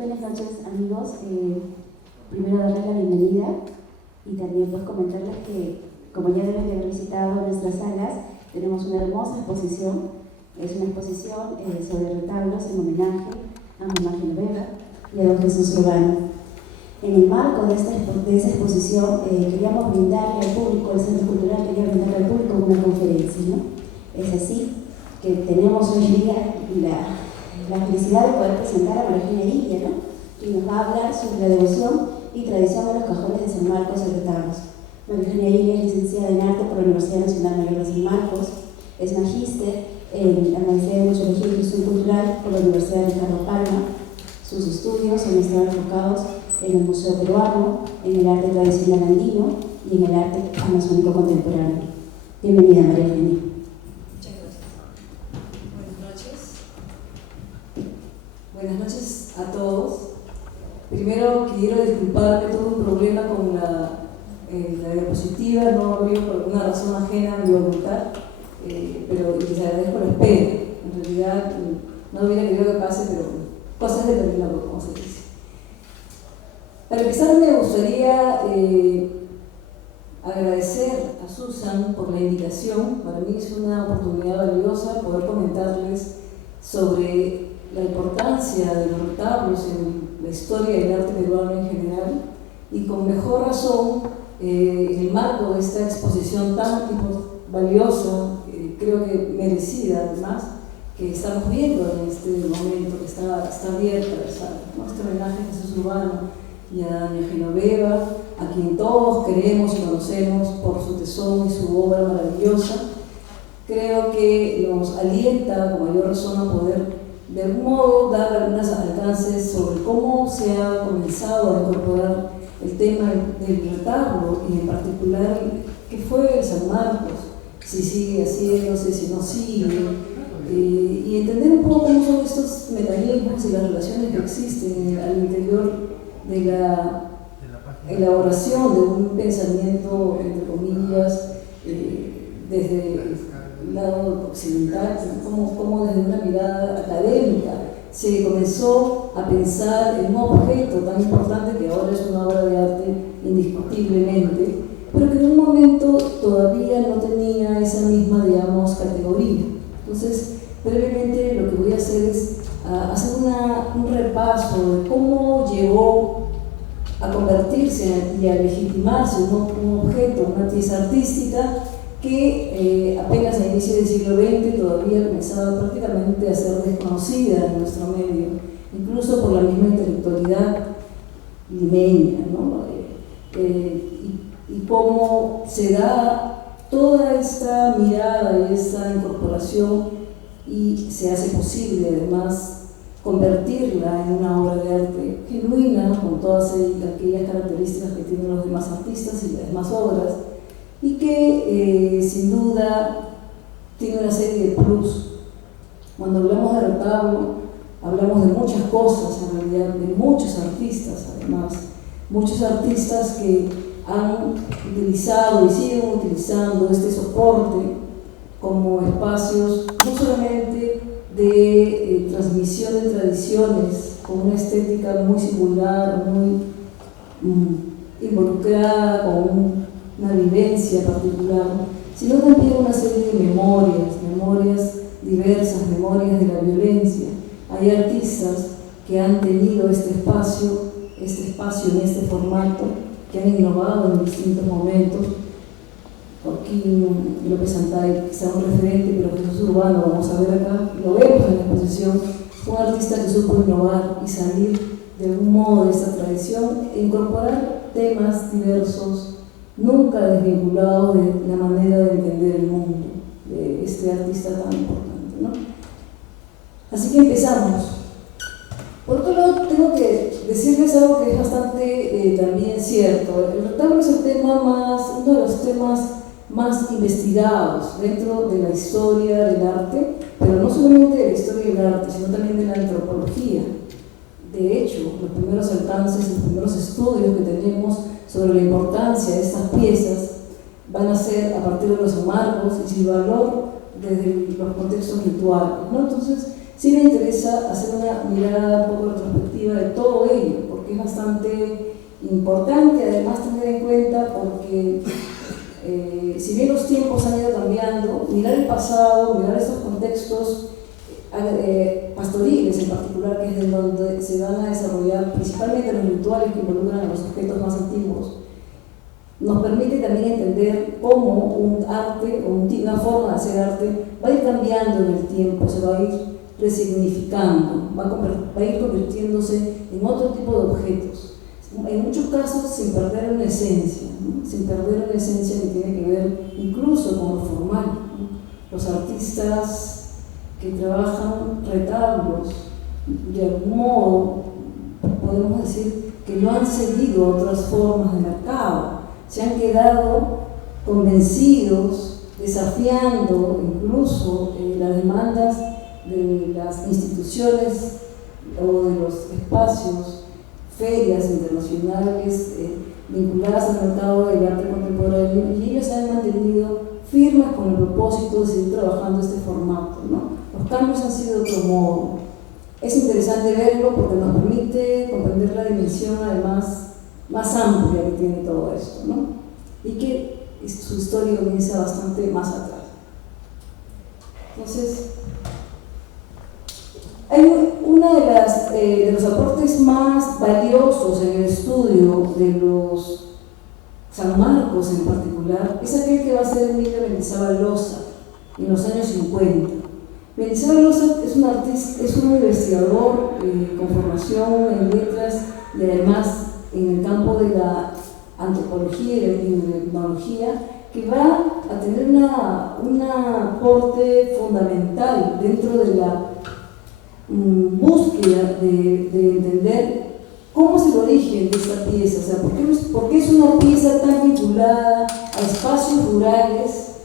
Buenas noches, amigos. Primero darles la bienvenida y también pues comentarles que, como ya deben de haber visitado nuestras salas, tenemos una hermosa exposición. Es una exposición sobre retablos en homenaje a Mamá Genoveva y a don Jesús Urbano. En el marco de esa exposición queríamos brindarle al público, el Centro Cultural quería brindarle al público una conferencia, ¿no? Es así que tenemos hoy día la felicidad de poder presentar a María Eugenia Ilia, ¿no? Que nos va a hablar sobre la devoción y tradición de los cajones de San Marcos y retablos. María Eugenia Ilia es licenciada en arte por la Universidad Nacional Mayor de San Marcos, es magíster en la Maestría de Museología y Gestión Cultural por la Universidad de Ricardo Palma. Sus estudios han estado enfocados en el Museo Peruano, en el arte tradicional andino y en el arte amazónico contemporáneo. Bienvenida, María Eugenia. Muchas gracias. Buenas noches a todos. Primero quiero disculparme, tuve un problema con la diapositiva, no abrió por alguna razón ajena a mi voluntad, pero les agradezco la espera. En realidad no hubiera querido que pase, pero cosas de terminado, como se dice. Para empezar, me gustaría agradecer a Susan por la invitación. Para mí es una oportunidad valiosa poder comentarles sobre la importancia de los retablos en la historia del arte peruano en general, y con mejor razón en el marco de esta exposición tan valiosa, creo que merecida además, que estamos viendo en este momento, que está abierta la sala, ¿no? Este homenaje a Jesús Urbano y a doña Genoveva, a quien todos queremos y conocemos por su tesón y su obra maravillosa. Creo que nos alienta con mayor razón a poder de algún modo dar algunos alcances sobre cómo se ha comenzado a incorporar el tema del retablo, y en particular qué fue el San Marcos, si sigue haciéndose, si no sigue, y entender un poco cómo son estos mecanismos y las relaciones que existen al interior de la elaboración de un pensamiento, entre comillas, desde el lado occidental, como desde una mirada académica se comenzó a pensar en un objeto tan importante que ahora es una obra de arte indiscutiblemente, pero que en un momento todavía no tenía esa misma, digamos, categoría. Entonces, brevemente lo que voy a hacer es hacer un repaso de cómo llegó a convertirse y a legitimarse un objeto, una pieza artística que apenas a inicio del siglo XX todavía comenzaba prácticamente a ser desconocida en nuestro medio, incluso por la misma intelectualidad limeña, ¿no? Y cómo se da toda esta mirada y esta incorporación y se hace posible además convertirla en una obra de arte genuina, con todas aquellas características que tienen los demás artistas y las demás obras, y que sin duda tiene una serie de plus. Cuando hablamos de retablo, hablamos de muchas cosas, en realidad, de muchos artistas además, muchos artistas que han utilizado y siguen utilizando este soporte como espacios no solamente de transmisión de tradiciones, con una estética muy singular, muy involucrada con una vivencia particular, sino también una serie de memorias diversas, memorias de la violencia. Hay artistas que han tenido este espacio en este formato, que han innovado en distintos momentos. Joaquín López Santay, quizá un referente, pero Jesús Urbano, vamos a ver acá, lo vemos en la exposición, fue un artista que supo innovar y salir de algún modo de esta tradición e incorporar temas diversos, nunca desvinculados de la manera de entender el mundo de este artista tan importante, ¿no? Así que empezamos. Por otro lado, tengo que decirles algo que es bastante también cierto. El retablo es uno de los temas más investigados dentro de la historia del arte, pero no solamente de la historia del arte, sino también de la antropología. De hecho, los primeros alcances, los primeros estudios que tenemos sobre la importancia de estas piezas van a ser a partir de los San Marcos y su valor desde los contextos rituales, ¿no? Entonces, sí me interesa hacer una mirada un poco retrospectiva de todo importante además tener en cuenta porque si bien los tiempos han ido cambiando, mirar el pasado, mirar estos contextos pastoriles en particular, que es de donde se van a desarrollar principalmente los rituales que involucran a los objetos más antiguos, nos permite también entender cómo un arte o una forma de hacer arte va a ir cambiando en el tiempo, se va a ir resignificando, va a ir convirtiéndose en otro tipo de objetos. En muchos casos sin perder una esencia, ¿no? Sin perder una esencia que tiene que ver incluso con lo formal, ¿no? Los artistas que trabajan retablos, de algún modo, podemos decir que no han seguido otras formas de mercado, se han quedado convencidos, desafiando incluso las demandas de las instituciones o de los espacios, ferias internacionales vinculadas al mercado del arte contemporáneo, y ellos se han mantenido firmes con el propósito de seguir trabajando este formato, ¿no? Los cambios han sido de otro modo. Es interesante verlo porque nos permite comprender la dimensión además más amplia que tiene todo esto, ¿no? Y que su historia comienza bastante más atrás. Entonces, hay uno de los aportes más valiosos en el estudio de los San Marcos en particular, es aquel que va a hacer Emilio Mendizábal Loza en los años 50. Mendizábal Loza es un artista, es un investigador con formación en letras y además en el campo de la antropología y de la etnología, que va a tener un aporte fundamental dentro de la búsqueda de entender cómo es el origen de esta pieza, o sea, por qué es una pieza tan vinculada a espacios rurales,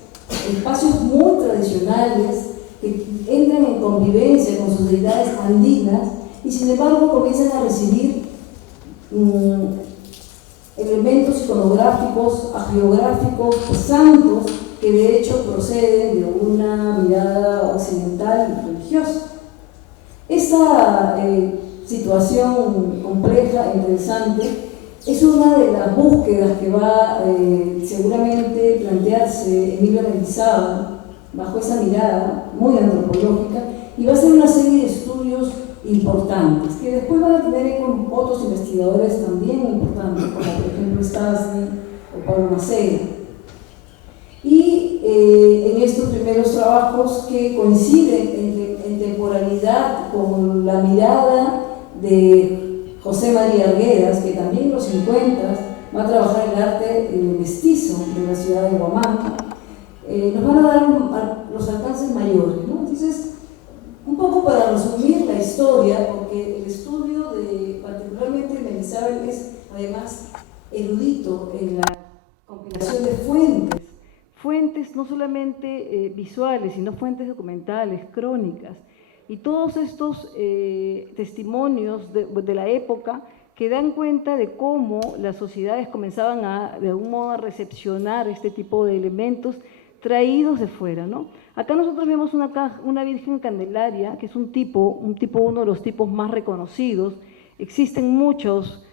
espacios muy tradicionales, que entran en convivencia con sus deidades andinas y sin embargo comienzan a recibir elementos iconográficos, agiográficos, santos, que de hecho proceden de una mirada occidental y religiosa. Esta situación compleja e interesante es una de las búsquedas que va seguramente plantearse Emilio Mendizábal bajo esa mirada muy antropológica, y va a hacer una serie de estudios importantes que después van a tener con otros investigadores también importantes, como por ejemplo Stasny o Pablo Macera. Y en estos primeros trabajos que coinciden en temporalidad con la mirada de José María Arguedas, que también en los 50 va a trabajar el arte mestizo de la ciudad de Huamanga, nos van a dar los alcances mayores, ¿no? Entonces, un poco para resumir la historia, porque el estudio particularmente de Mendizábal es además erudito en la compilación de fuentes no solamente visuales, sino fuentes documentales, crónicas, y todos estos testimonios de la época que dan cuenta de cómo las sociedades comenzaban de algún modo a recepcionar este tipo de elementos traídos de fuera, ¿no? Acá nosotros vemos una Virgen Candelaria, que es uno de los tipos más reconocidos. Existen muchas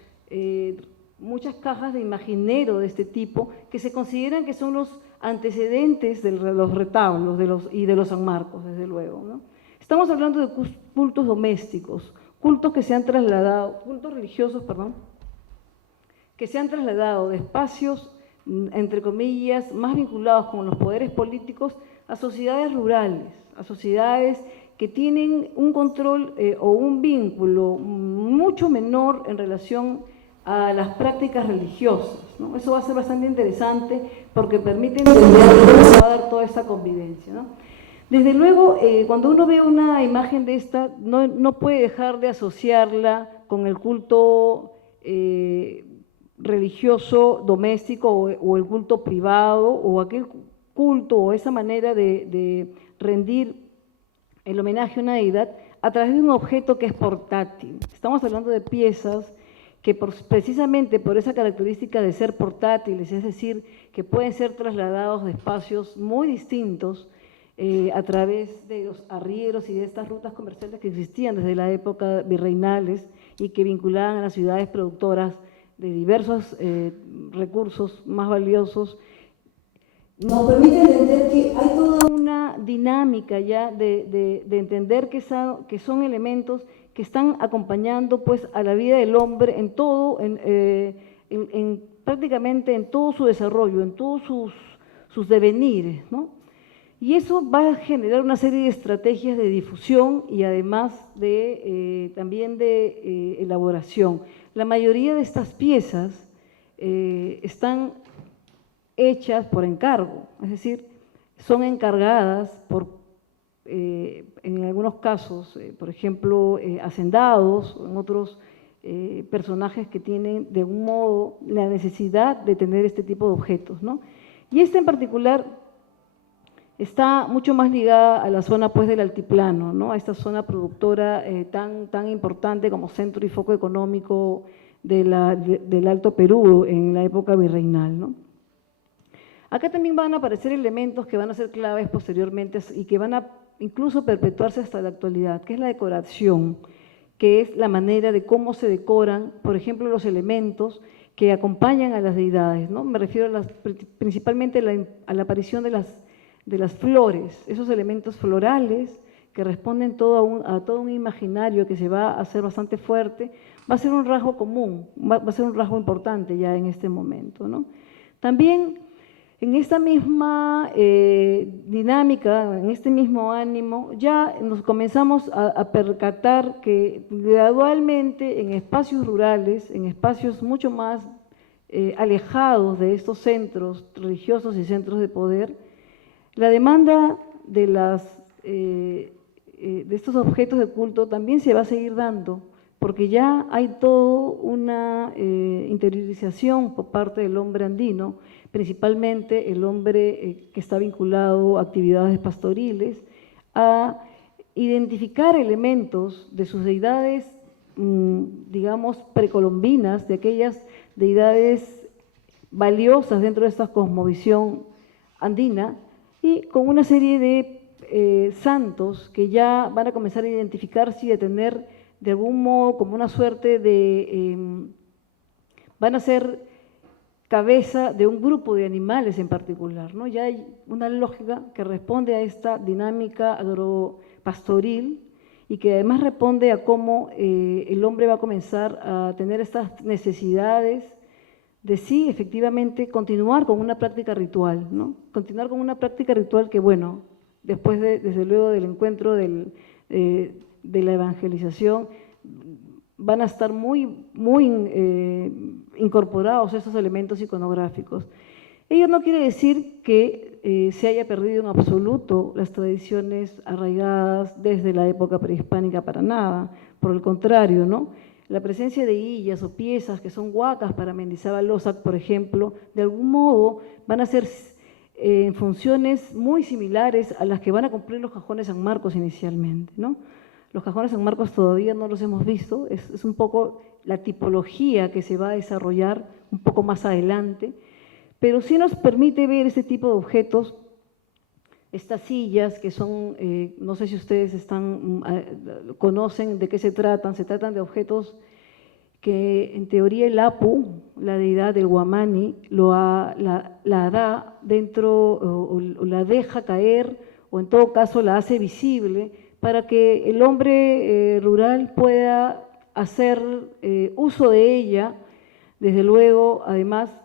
cajas de imaginero de este tipo que se consideran que son los antecedentes de los retablos y de los San Marcos, desde luego, ¿no? Estamos hablando de cultos domésticos, cultos religiosos, que se han trasladado de espacios, entre comillas, más vinculados con los poderes políticos a sociedades rurales, a sociedades que tienen un control o un vínculo mucho menor en relación a las prácticas religiosas, ¿no? Eso va a ser bastante interesante porque permite entender cómo se va a dar toda esta convivencia, ¿no? Desde luego, cuando uno ve una imagen de esta, no puede dejar de asociarla con el culto religioso doméstico o el culto privado o aquel culto o esa manera de rendir el homenaje a una deidad a través de un objeto que es portátil. Estamos hablando de piezas que precisamente por esa característica de ser portátiles, es decir, que pueden ser trasladados de espacios muy distintos a través de los arrieros y de estas rutas comerciales que existían desde la época virreinales y que vinculaban a las ciudades productoras diversos recursos más valiosos, nos permite entender que hay toda una dinámica ya de entender que son elementos que están acompañando pues a la vida del hombre en todo, prácticamente en todo su desarrollo, en todos sus devenires, ¿no? Y eso va a generar una serie de estrategias de difusión y además también de elaboración. La mayoría de estas piezas están hechas por encargo, es decir, son encargadas en algunos casos, por ejemplo, hacendados, o en otros personajes que tienen de algún modo la necesidad de tener este tipo de objetos, ¿no? Y esta en particular está mucho más ligada a la zona pues del altiplano, ¿no? A esta zona productora tan importante como centro y foco económico del Alto Perú en la época virreinal, ¿no? Acá también van a aparecer elementos que van a ser claves posteriormente y que van a incluso perpetuarse hasta la actualidad, que es la decoración, que es la manera de cómo se decoran, por ejemplo, los elementos que acompañan a las deidades, ¿no? Me refiero principalmente a la aparición de las flores, esos elementos florales que responden a todo un imaginario que se va a hacer bastante fuerte, va a ser un rasgo común, va a ser un rasgo importante ya en este momento, ¿no? También en esta misma dinámica, en este mismo ánimo, ya nos comenzamos a percatar que gradualmente en espacios rurales, en espacios mucho más alejados de estos centros religiosos y centros de poder, la demanda de estos objetos de culto también se va a seguir dando, porque ya hay toda una interiorización por parte del hombre andino, principalmente el hombre que está vinculado a actividades pastoriles, a identificar elementos de sus deidades, digamos, precolombinas, de aquellas deidades valiosas dentro de esta cosmovisión andina, y con una serie de santos que ya van a comenzar a identificarse y a tener de algún modo como una suerte van a ser cabeza de un grupo de animales en particular, ¿no? Ya hay una lógica que responde a esta dinámica agropastoril y que además responde a cómo el hombre va a comenzar a tener estas necesidades de sí, efectivamente, continuar con una práctica ritual, ¿no? Continuar con una práctica ritual que, bueno, después desde luego del encuentro de la evangelización, van a estar muy incorporados esos elementos iconográficos. Ello no quiere decir que se haya perdido en absoluto las tradiciones arraigadas desde la época prehispánica, para nada, por el contrario, ¿no? La presencia de hillas o piezas que son huacas para Mendizábal Lozac, por ejemplo, de algún modo van a ser funciones muy similares a las que van a cumplir los cajones San Marcos inicialmente, ¿no? Los cajones San Marcos todavía no los hemos visto, es un poco la tipología que se va a desarrollar un poco más adelante, pero sí nos permite ver este tipo de objetos, estas sillas que son, no sé si ustedes conocen de qué se tratan de que en teoría el Apu, la deidad del Huamani, la da dentro o la deja caer o en todo caso la hace visible para que el hombre rural pueda hacer uso de ella, desde luego, además,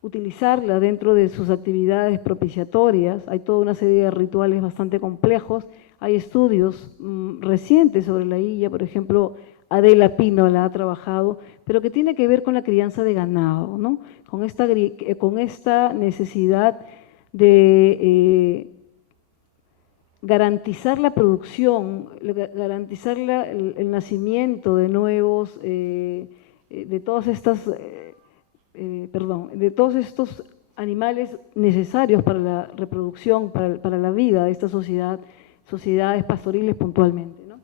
utilizarla dentro de sus actividades propiciatorias. Hay toda una serie de rituales bastante complejos, hay estudios recientes sobre la hilla, por ejemplo, Adela Pino la ha trabajado, pero que tiene que ver con la crianza de ganado, ¿no? Con esta necesidad de garantizar la producción, garantizar el nacimiento de nuevos, de todos estos animales necesarios para la reproducción, para la vida de esta sociedades pastoriles puntualmente, ¿no?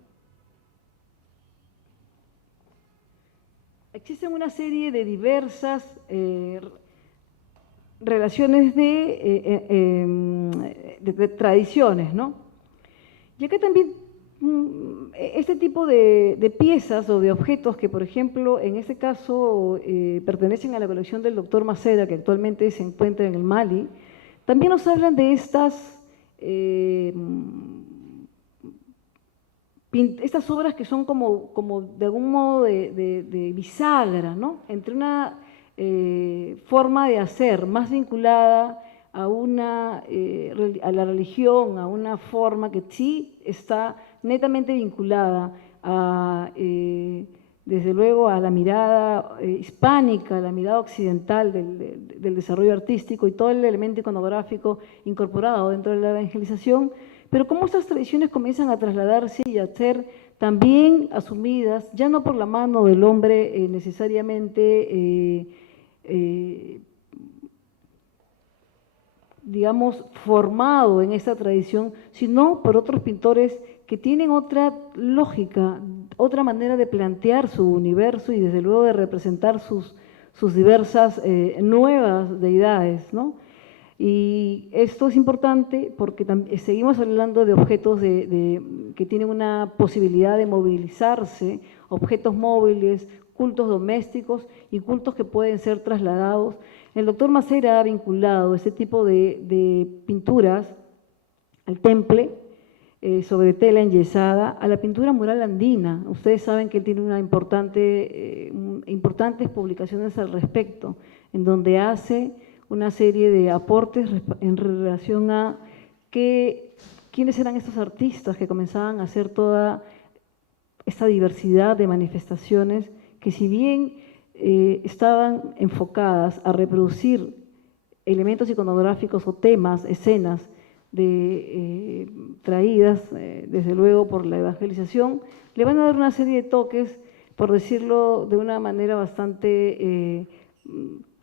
Existen una serie de diversas relaciones de tradiciones, ¿no? Y acá también este tipo de piezas o de objetos que, por ejemplo, en este caso pertenecen a la colección del doctor Macera, que actualmente se encuentra en el Mali, también nos hablan de estas obras que son como de algún modo de bisagra, ¿no? Entre una forma de hacer más vinculada a a la religión, a una forma que sí está netamente vinculada desde luego a la mirada hispánica, a la mirada occidental del desarrollo artístico y todo el elemento iconográfico incorporado dentro de la evangelización, pero cómo estas tradiciones comienzan a trasladarse y a ser también asumidas, ya no por la mano del hombre necesariamente, digamos, formado en esta tradición, sino por otros pintores que tienen otra lógica, otra manera de plantear su universo y desde luego de representar sus diversas nuevas deidades, ¿no? Y esto es importante porque seguimos hablando de objetos que tienen una posibilidad de movilizarse, objetos móviles, cultos domésticos y cultos que pueden ser trasladados. El doctor Macera ha vinculado este tipo de pinturas al temple sobre tela enyesada, a la pintura mural andina. Ustedes saben que él tiene importantes publicaciones al respecto, en donde hace una serie de aportes en relación a quiénes eran estos artistas que comenzaban a hacer toda esta diversidad de manifestaciones que, si bien estaban enfocadas a reproducir elementos iconográficos o temas, escenas traídas desde luego por la evangelización, le van a dar una serie de toques, por decirlo de una manera bastante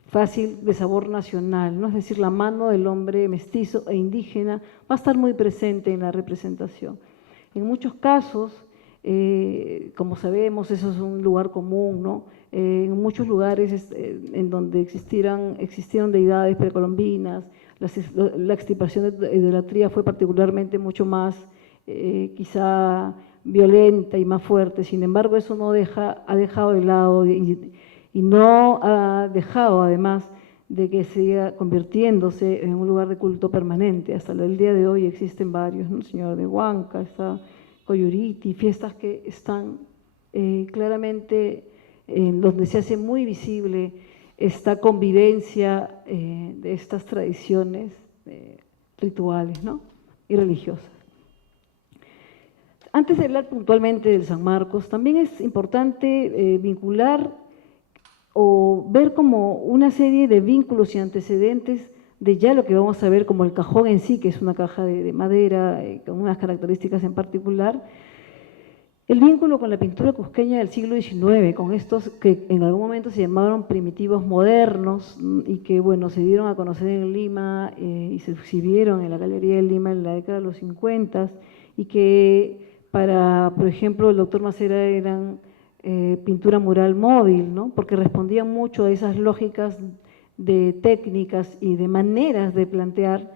fácil, de sabor nacional, ¿no? Es decir, la mano del hombre mestizo e indígena va a estar muy presente en la representación. En muchos casos, como sabemos, eso es un lugar común, ¿no? En muchos lugares en donde existieron deidades precolombinas, la extirpación de idolatría fue particularmente mucho más quizá violenta y más fuerte. Sin embargo, eso no ha dejado de lado y no ha dejado además de que siga convirtiéndose en un lugar de culto permanente. Hasta el día de hoy existen varios, ¿no? El Señor de Huanca, está Coyuriti, fiestas que están claramente donde se hace muy visible esta convivencia de estas tradiciones rituales, ¿no? Y religiosas. Antes de hablar puntualmente del San Marcos, también es importante vincular o ver como una serie de vínculos y antecedentes de ya lo que vamos a ver como el cajón en sí, que es una caja de madera con unas características en particular, el vínculo con la pintura cusqueña del siglo XIX, con estos que en algún momento se llamaron primitivos modernos y que, bueno, se dieron a conocer en Lima y se exhibieron en la Galería de Lima en la década de los 50 y que para, por ejemplo, el doctor Macera eran pintura mural móvil, ¿no? Porque respondían mucho a esas lógicas de técnicas y de maneras de plantear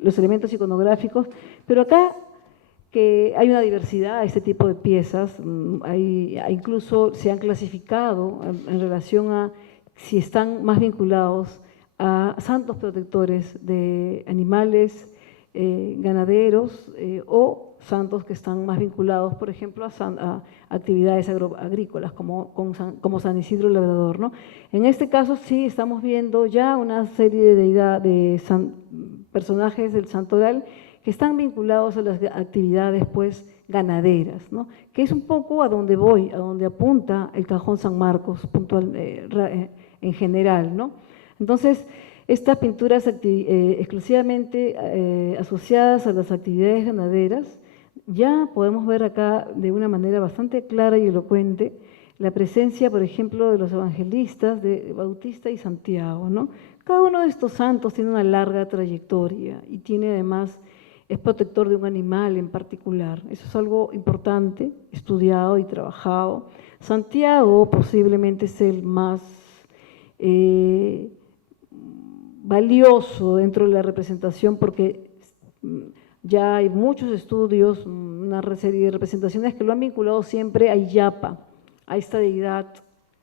los elementos iconográficos, pero acá que hay una diversidad de este tipo de piezas, incluso se han clasificado en relación a si están más vinculados a santos protectores de animales ganaderos o santos que están más vinculados, por ejemplo, a actividades agrícolas, como San Isidro Labrador, ¿no? En este caso sí estamos viendo ya una serie de personajes del santoral que están vinculados a las actividades pues ganaderas, ¿no? Que es un poco a donde voy, a donde apunta el cajón San Marcos en general, ¿no? Entonces, estas pinturas exclusivamente asociadas a las actividades ganaderas, ya podemos ver acá de una manera bastante clara y elocuente la presencia, por ejemplo, de los evangelistas de Bautista y Santiago, ¿no? Cada uno de estos santos tiene una larga trayectoria y tiene además, es protector de un animal en particular. Eso es algo importante, estudiado y trabajado. Santiago posiblemente es el más valioso dentro de la representación porque Ya hay muchos estudios, una serie de representaciones que lo han vinculado siempre a Illapa, a esta deidad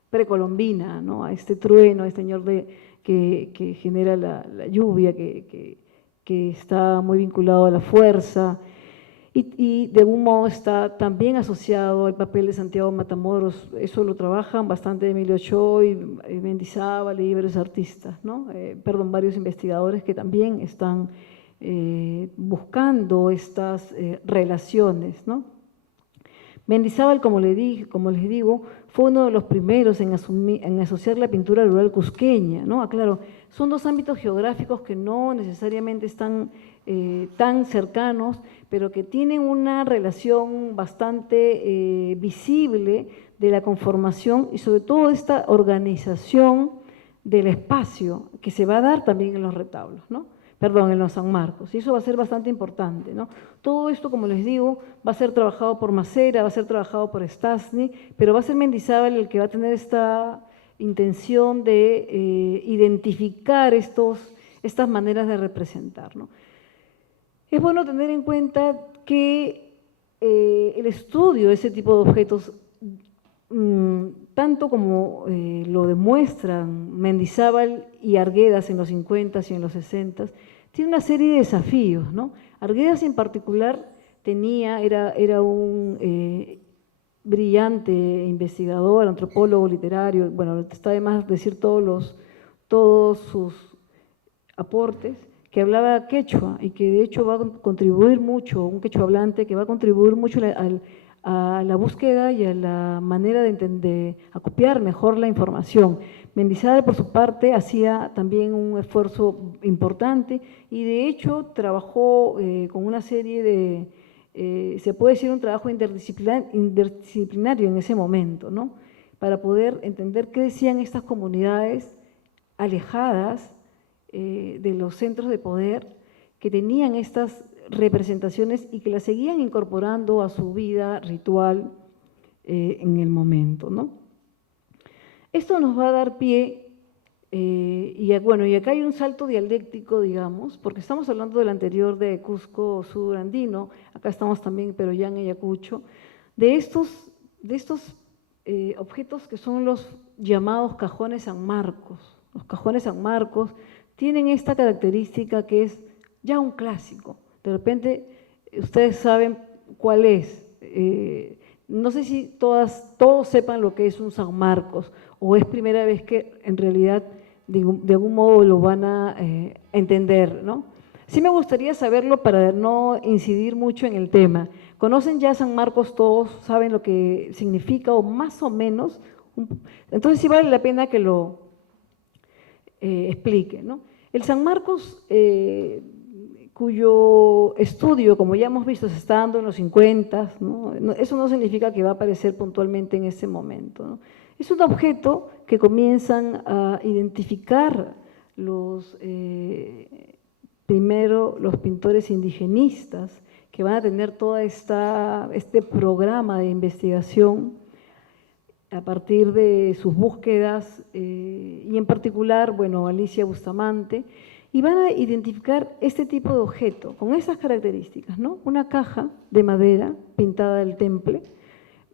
precolombina, ¿no? A este trueno, a este señor que genera la lluvia, que está muy vinculado a la fuerza, y de algún modo está también asociado al papel de Santiago Matamoros. Eso lo trabajan bastante Emilio Ochoa, Mendizábal y varios artistas, ¿no? Varios investigadores que también están buscando estas relaciones, ¿no? Mendizábal, como les digo, fue uno de los primeros en asociar la pintura rural cusqueña, ¿no? Claro, son dos ámbitos geográficos que no necesariamente están tan cercanos, pero que tienen una relación bastante visible de la conformación y sobre todo esta organización del espacio que se va a dar también en los retablos, ¿no? En los San Marcos, y eso va a ser bastante importante, ¿no? Todo esto, como les digo, va a ser trabajado por Macera, va a ser trabajado por Stastny, pero va a ser Mendizábal el que va a tener esta intención de identificar estas maneras de representar, ¿no? Es bueno tener en cuenta que el estudio de ese tipo de objetos, tanto como lo demuestran Mendizábal y Arguedas en los 50s y en los 60s, tiene una serie de desafíos, ¿no? Arguedas en particular era un brillante investigador, antropólogo literario, bueno, está de más decir todos sus aportes, que hablaba quechua y que de hecho va a contribuir mucho, un quechua hablante que va a contribuir mucho a la búsqueda y a la manera de acopiar mejor la información. Mendizábal, por su parte, hacía también un esfuerzo importante y de hecho trabajó con una serie de, se puede decir un trabajo interdisciplinario en ese momento, ¿no? Para poder entender qué decían estas comunidades alejadas de los centros de poder, que tenían estas representaciones y que las seguían incorporando a su vida ritual en el momento, ¿no? Esto nos va a dar pie, y acá hay un salto dialéctico, digamos, porque estamos hablando del anterior de Cusco Sudandino, acá estamos también, pero ya en Ayacucho, de estos objetos que son los llamados cajones San Marcos. Los cajones San Marcos tienen esta característica que es ya un clásico. De repente, ustedes saben cuál es. No sé si todos sepan lo que es un San Marcos, o es primera vez que en realidad de algún modo lo van a entender, ¿no? Sí me gustaría saberlo para no incidir mucho en el tema. ¿Conocen ya San Marcos todos? ¿Saben lo que significa o más o menos? Entonces sí vale la pena que lo explique, ¿no? El San Marcos, cuyo estudio, como ya hemos visto, se está dando en los 50, ¿no? Eso no significa que va a aparecer puntualmente en ese momento, ¿no? Es un objeto que comienzan a identificar primero los pintores indigenistas, que van a tener todo este programa de investigación a partir de sus búsquedas, y en particular, bueno, Alicia Bustamante, y van a identificar este tipo de objeto con esas características, ¿no? Una caja de madera pintada del temple.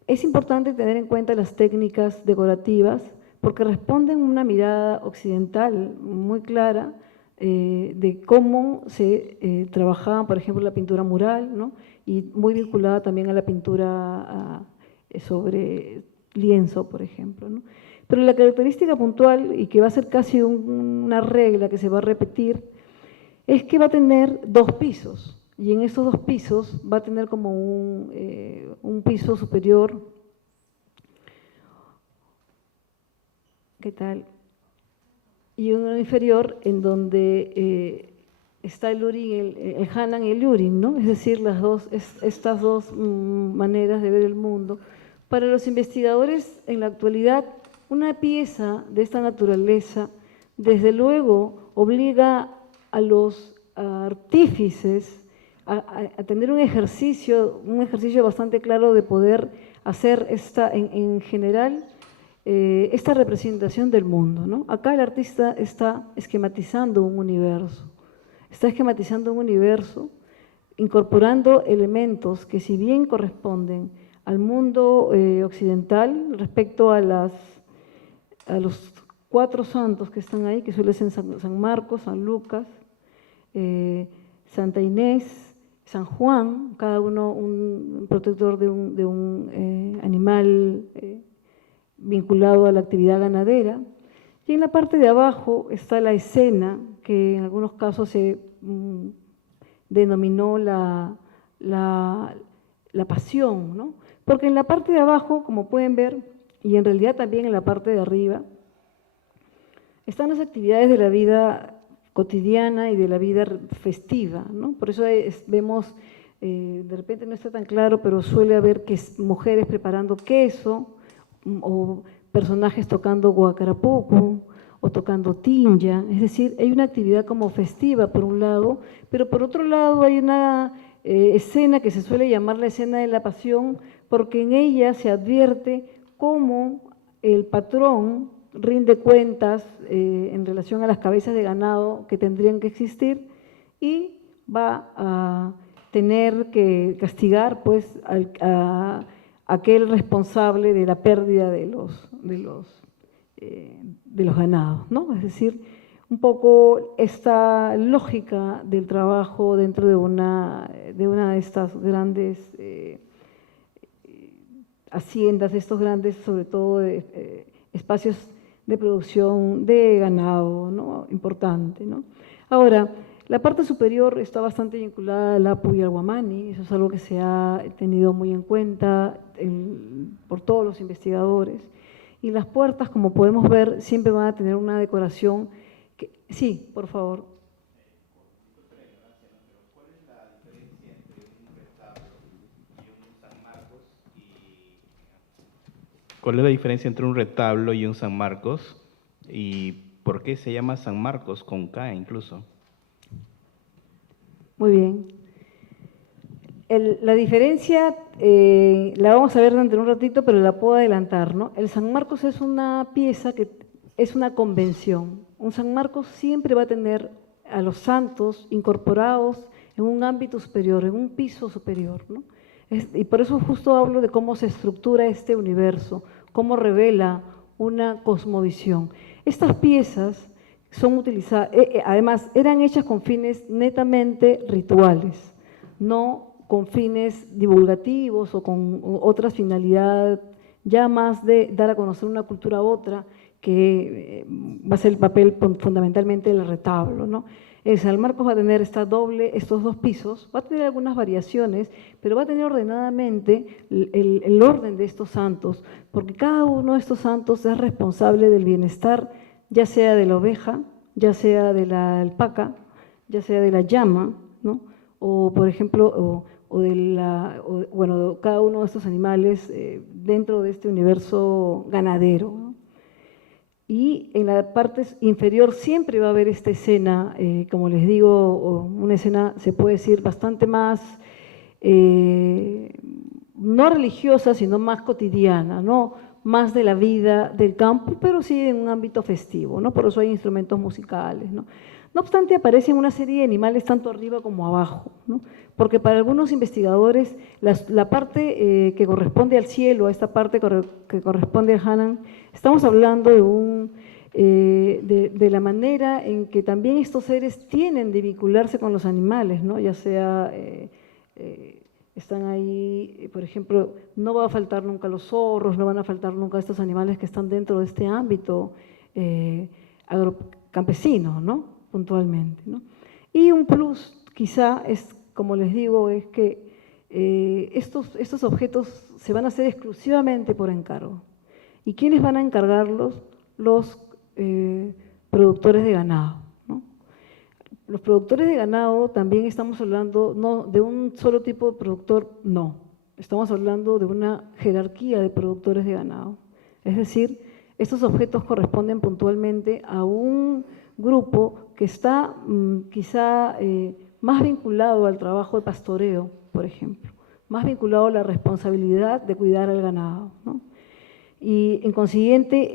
Es importante tener en cuenta las técnicas decorativas porque responden a una mirada occidental muy clara de cómo se trabajaba, por ejemplo, la pintura mural, ¿no? Y muy vinculada también a la pintura sobre lienzo, por ejemplo, ¿no? Pero la característica puntual, y que va a ser casi una regla que se va a repetir, es que va a tener 2 pisos, y en esos 2 pisos va a tener como un piso superior, ¿qué tal? Y uno inferior en donde está el Urín, el Hanan y el Urín, ¿no? Es decir, estas dos maneras de ver el mundo. Para los investigadores en la actualidad, una pieza de esta naturaleza, desde luego, obliga a los artífices a tener un ejercicio bastante claro de poder hacer en general esta representación del mundo, ¿no? Acá el artista está esquematizando un universo incorporando elementos que si bien corresponden al mundo occidental respecto a los 4 santos que están ahí, que suelen ser San Marcos, San Lucas, Santa Inés, San Juan, cada uno un protector de un animal vinculado a la actividad ganadera. Y en la parte de abajo está la escena, que en algunos casos se denominó la pasión, ¿no? Porque en la parte de abajo, como pueden ver, y en realidad también en la parte de arriba, están las actividades de la vida cotidiana y de la vida festiva, ¿no? Por eso vemos, de repente no está tan claro, pero suele haber mujeres preparando queso, o personajes tocando guacarapucu, o tocando tinja, es decir, hay una actividad como festiva por un lado, pero por otro lado hay una escena que se suele llamar la escena de la pasión, porque en ella se advierte cómo el patrón rinde cuentas en relación a las cabezas de ganado que tendrían que existir y va a tener que castigar pues a aquel responsable de la pérdida de los ganados, ¿no? Es decir, un poco esta lógica del trabajo dentro de una de estas grandes haciendas, estos grandes, sobre todo, espacios de producción de ganado, ¿no? Importante, ¿no? Ahora, la parte superior está bastante vinculada al Apu y al Guamani, eso es algo que se ha tenido muy en cuenta por todos los investigadores. Y las puertas, como podemos ver, siempre van a tener una decoración que… Sí, por favor. ¿Cuál es la diferencia entre un retablo y un San Marcos? ¿Cuál es la diferencia entre un retablo y un San Marcos? ¿Y por qué se llama San Marcos con K incluso? Muy bien. La diferencia la vamos a ver dentro de un ratito, pero la puedo adelantar, ¿no? El San Marcos es una pieza que es una convención. Un San Marcos siempre va a tener a los santos incorporados en un ámbito superior, en un piso superior, ¿no? Y por eso justo hablo de cómo se estructura este universo, cómo revela una cosmovisión. Estas piezas son utilizadas, además eran hechas con fines netamente rituales, no con fines divulgativos o con otras finalidades, ya más de dar a conocer una cultura a otra, que va a ser el papel fundamentalmente del retablo, ¿no? El San Marcos va a tener estos 2 pisos, va a tener algunas variaciones, pero va a tener ordenadamente el orden de estos santos, porque cada uno de estos santos es responsable del bienestar, ya sea de la oveja, ya sea de la alpaca, ya sea de la llama, ¿no? O, por ejemplo, bueno, cada uno de estos animales dentro de este universo ganadero, ¿no? Y en la parte inferior siempre va a haber esta escena, como les digo, una escena, se puede decir, bastante más, no religiosa, sino más cotidiana, ¿no? Más de la vida del campo, pero sí en un ámbito festivo, ¿no? Por eso hay instrumentos musicales, ¿no? No obstante, aparecen una serie de animales tanto arriba como abajo, ¿no? Porque para algunos investigadores la parte que corresponde al cielo, a esta parte que corresponde al Hanan, estamos hablando de la manera en que también estos seres tienen de vincularse con los animales, ¿no? Ya sea, están ahí, por ejemplo, no va a faltar nunca los zorros, no van a faltar nunca estos animales que están dentro de este ámbito campesino, ¿no? Puntualmente, ¿no? Y un plus quizá es, como les digo, es que estos objetos se van a hacer exclusivamente por encargo. ¿Y quiénes van a encargarlos? Los productores de ganado, ¿no? Los productores de ganado también estamos hablando no de un solo tipo de productor, no. Estamos hablando de una jerarquía de productores de ganado. Es decir, estos objetos corresponden puntualmente a un grupo que está quizá más vinculado al trabajo de pastoreo, por ejemplo, más vinculado a la responsabilidad de cuidar al ganado, ¿no? Y en consiguiente,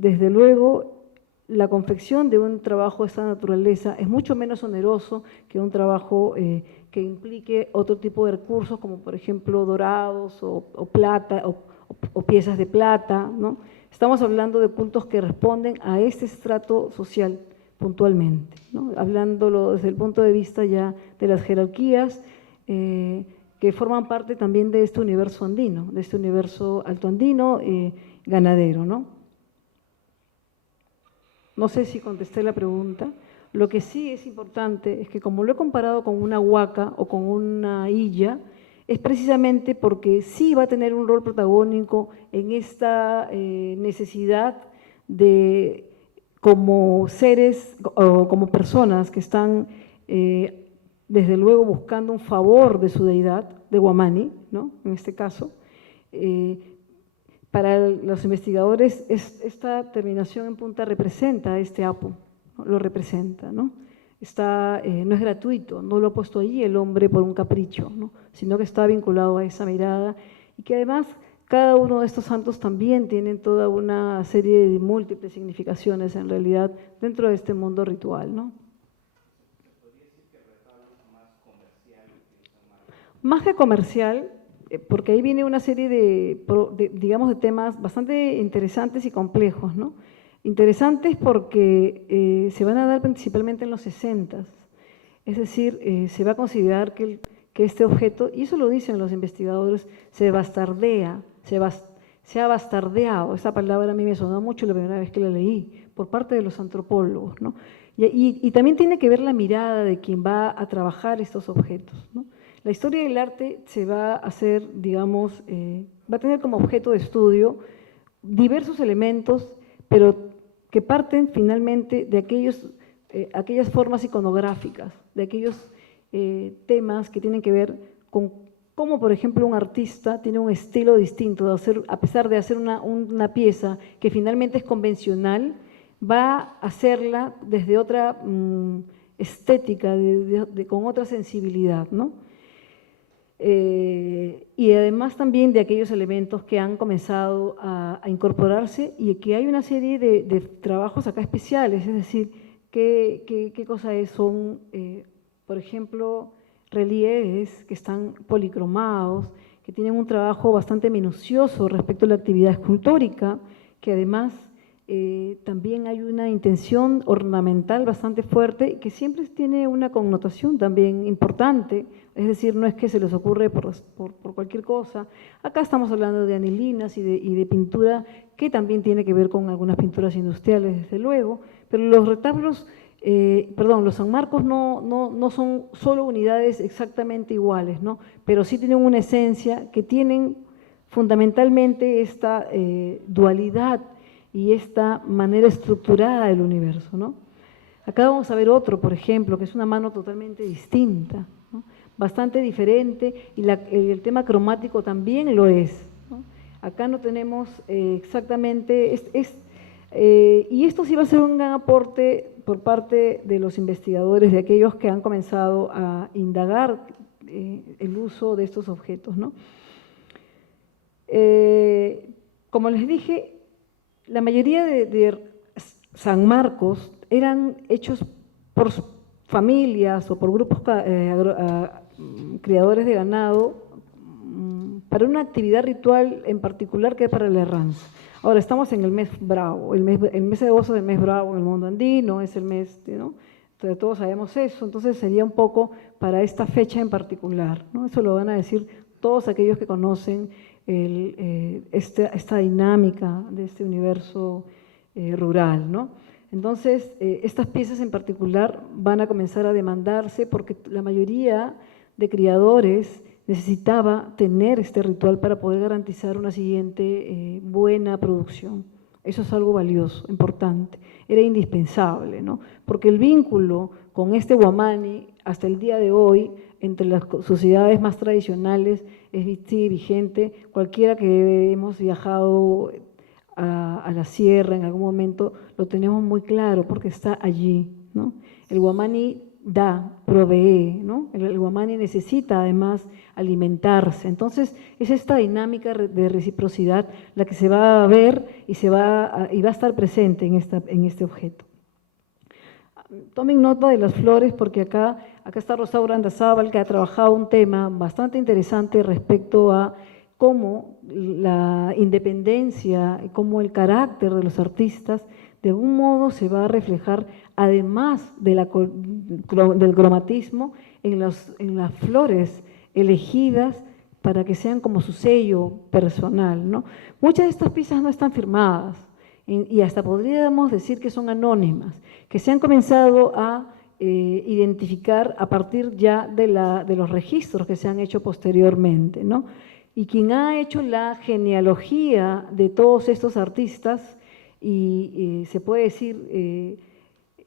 desde luego, la confección de un trabajo de esta naturaleza es mucho menos oneroso que un trabajo que implique otro tipo de recursos, como por ejemplo dorados o plata o piezas de plata, ¿no? Estamos hablando de puntos que responden a este estrato social puntualmente, ¿no? Hablándolo desde el punto de vista ya de las jerarquías que forman parte también de este universo andino, de este universo altoandino ganadero, ¿no? No sé si contesté la pregunta. Lo que sí es importante es que como lo he comparado con una huaca o con una illa, es precisamente porque sí va a tener un rol protagónico en esta necesidad de, como seres o como personas que están desde luego buscando un favor de su deidad, de Huamani, ¿no? En este caso, para los investigadores esta terminación en punta representa a este Apo, ¿no? Lo representa, ¿no? No es gratuito, no lo ha puesto allí el hombre por un capricho, ¿no? Sino que está vinculado a esa mirada y que además cada uno de estos santos también tienen toda una serie de múltiples significaciones en realidad dentro de este mundo ritual, ¿no? Más que comercial, porque ahí viene una serie digamos, de temas bastante interesantes y complejos, ¿no? Interesantes porque se van a dar principalmente en los 60, es decir, se va a considerar que este objeto, y eso lo dicen los investigadores, se bastardea, se ha bastardeado, esa palabra a mí me sonó mucho la primera vez que la leí, por parte de los antropólogos, ¿no? Y también tiene que ver la mirada de quien va a trabajar estos objetos, ¿no? La historia del arte se va a hacer, digamos, va a tener como objeto de estudio diversos elementos, pero que parten finalmente de aquellas formas iconográficas, de aquellos temas que tienen que ver con cómo, por ejemplo, un artista tiene un estilo distinto de hacer, a pesar de hacer una pieza que finalmente es convencional, va a hacerla desde otra estética, con otra sensibilidad, ¿no? Y además también de aquellos elementos que han comenzado a incorporarse y que hay una serie de trabajos acá especiales, es decir, ¿qué cosa es? Son, por ejemplo, relieves que están policromados, que tienen un trabajo bastante minucioso respecto a la actividad escultórica, que además también hay una intención ornamental bastante fuerte y que siempre tiene una connotación también importante, es decir, no es que se les ocurre por cualquier cosa. Acá estamos hablando de anilinas y de pintura que también tiene que ver con algunas pinturas industriales, desde luego, pero los retablos, los San Marcos no son solo unidades exactamente iguales, ¿no? Pero sí tienen una esencia que tienen fundamentalmente esta dualidad y esta manera estructurada del universo, ¿no? Acá vamos a ver otro, por ejemplo, que es una mano totalmente distinta, ¿no? Bastante diferente, y el tema cromático también lo es, ¿no? Acá no tenemos exactamente, y esto sí va a ser un gran aporte por parte de los investigadores, de aquellos que han comenzado a indagar el uso de estos objetos, ¿no? Como les dije, la mayoría de San Marcos eran hechos por familias o por grupos criadores de ganado para una actividad ritual en particular que es para la herranza. Ahora, estamos en el mes bravo, el mes de agosto es el mes bravo en el mundo andino, es el mes, ¿no? Entonces, todos sabemos eso, entonces sería un poco para esta fecha en particular, ¿no? Eso lo van a decir todos aquellos que conocen esta dinámica de este universo rural, ¿no? Entonces, estas piezas en particular van a comenzar a demandarse porque la mayoría de criadores necesitaba tener este ritual para poder garantizar una siguiente buena producción. Eso es algo valioso, importante, era indispensable, ¿no? Porque el vínculo con este Huamani hasta el día de hoy entre las sociedades más tradicionales sigue vigente. Cualquiera que hemos viajado a la sierra en algún momento lo tenemos muy claro porque está allí, ¿no? El Huamani provee, ¿no? El guamani necesita además alimentarse. Entonces, es esta dinámica de reciprocidad la que se va a ver y va a estar presente en este objeto. Tomen nota de las flores porque acá está Rosaura Andazábal, que ha trabajado un tema bastante interesante respecto a cómo la independencia, cómo el carácter de los artistas de algún modo se va a reflejar, además del cromatismo, en las flores elegidas para que sean como su sello personal, ¿no? Muchas de estas piezas no están firmadas y hasta podríamos decir que son anónimas, que se han comenzado a identificar a partir ya de los registros que se han hecho posteriormente, ¿no? Y quien ha hecho la genealogía de todos estos artistas, y se puede decir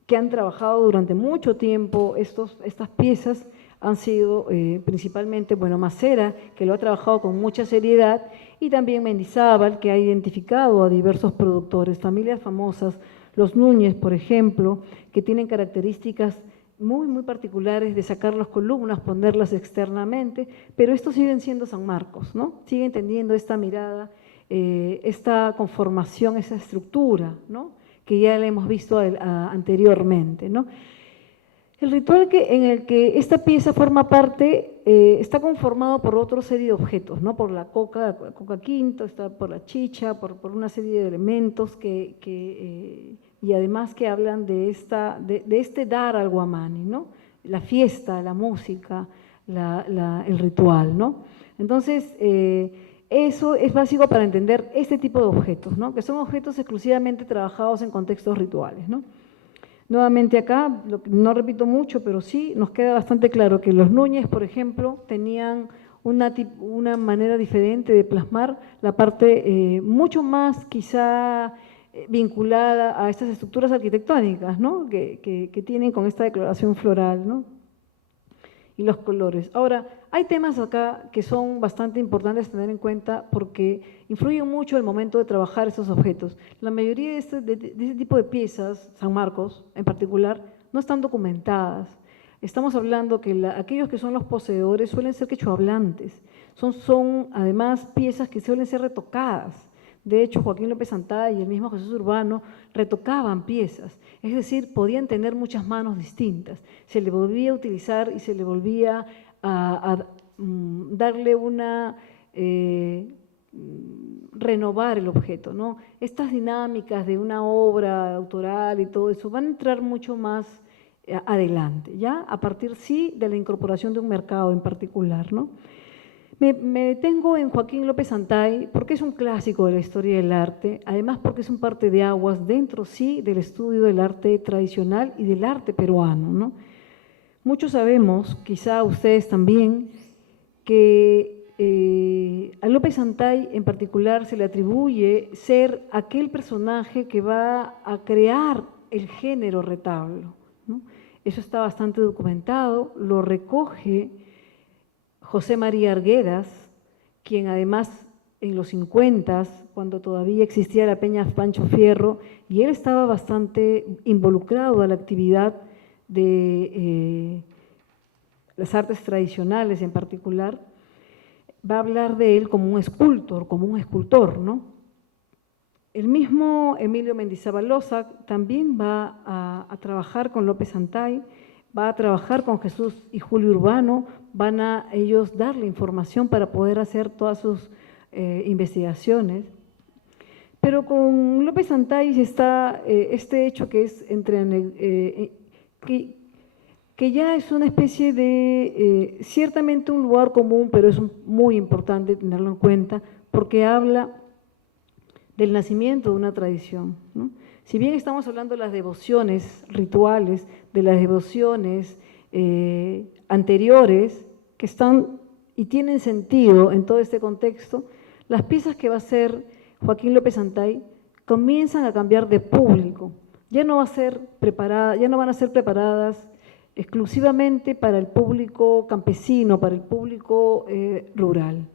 que han trabajado durante mucho tiempo estas piezas, han sido principalmente, bueno, Macera, que lo ha trabajado con mucha seriedad, y también Mendizábal, que ha identificado a diversos productores, familias famosas, los Núñez, por ejemplo, que tienen características muy, muy particulares de sacar las columnas, ponerlas externamente, pero estos siguen siendo San Marcos, ¿no? Siguen teniendo esta mirada, esta conformación, esa estructura, ¿no? Que ya la hemos visto anteriormente, ¿no? El ritual en el que esta pieza forma parte está conformado por otra serie de objetos, ¿no? Por la coca quinto, está por la chicha, por una serie de elementos y además que hablan de este dar al guamani, ¿no? La fiesta, la música, el ritual, ¿no? Entonces, eso es básico para entender este tipo de objetos, ¿no? Que son objetos exclusivamente trabajados en contextos rituales, ¿no? Nuevamente acá, no repito mucho, pero sí nos queda bastante claro que los Núñez, por ejemplo, tenían una manera diferente de plasmar la parte mucho más quizá vinculada a estas estructuras arquitectónicas, ¿no? que tienen con esta decoloración floral, ¿no? Y los colores. Ahora, hay temas acá que son bastante importantes tener en cuenta porque influyen mucho el momento de trabajar estos objetos. La mayoría de este tipo de piezas, San Marcos en particular, no están documentadas. Estamos hablando que aquellos que son los poseedores suelen ser quechohablantes. Son además piezas que suelen ser retocadas. De hecho, Joaquín López Santay y el mismo Jesús Urbano retocaban piezas, es decir, podían tener muchas manos distintas. Se le volvía a utilizar y se le volvía a darle renovar el objeto, ¿no? Estas dinámicas de una obra autoral y todo eso van a entrar mucho más adelante, ¿ya? A partir, sí, de la incorporación de un mercado en particular, ¿no? Me detengo en Joaquín López Santay porque es un clásico de la historia del arte, además porque es un parte de aguas dentro, sí, del estudio del arte tradicional y del arte peruano, ¿no? Muchos sabemos, quizá ustedes también, que a López Santay en particular se le atribuye ser aquel personaje que va a crear el género retablo, ¿no? Eso está bastante documentado, lo recoge José María Arguedas, quien además en los 50, cuando todavía existía la Peña Pancho Fierro, y él estaba bastante involucrado a la actividad de las artes tradicionales en particular, va a hablar de él como un escultor, ¿no? El mismo Emilio Mendizábal Loza también va a trabajar con López Santay, va a trabajar con Jesús y Julio Urbano, van a ellos darle información para poder hacer todas sus investigaciones. Pero con López Santay está este hecho que es que ya es una especie de, ciertamente un lugar común, pero es muy importante tenerlo en cuenta, porque habla del nacimiento de una tradición, ¿no? Si bien estamos hablando de las devociones rituales, de las devociones anteriores, que están y tienen sentido en todo este contexto, las piezas que va a hacer Joaquín López Santay comienzan a cambiar de público. Ya no van a ser preparadas exclusivamente para el público campesino, para el público rural,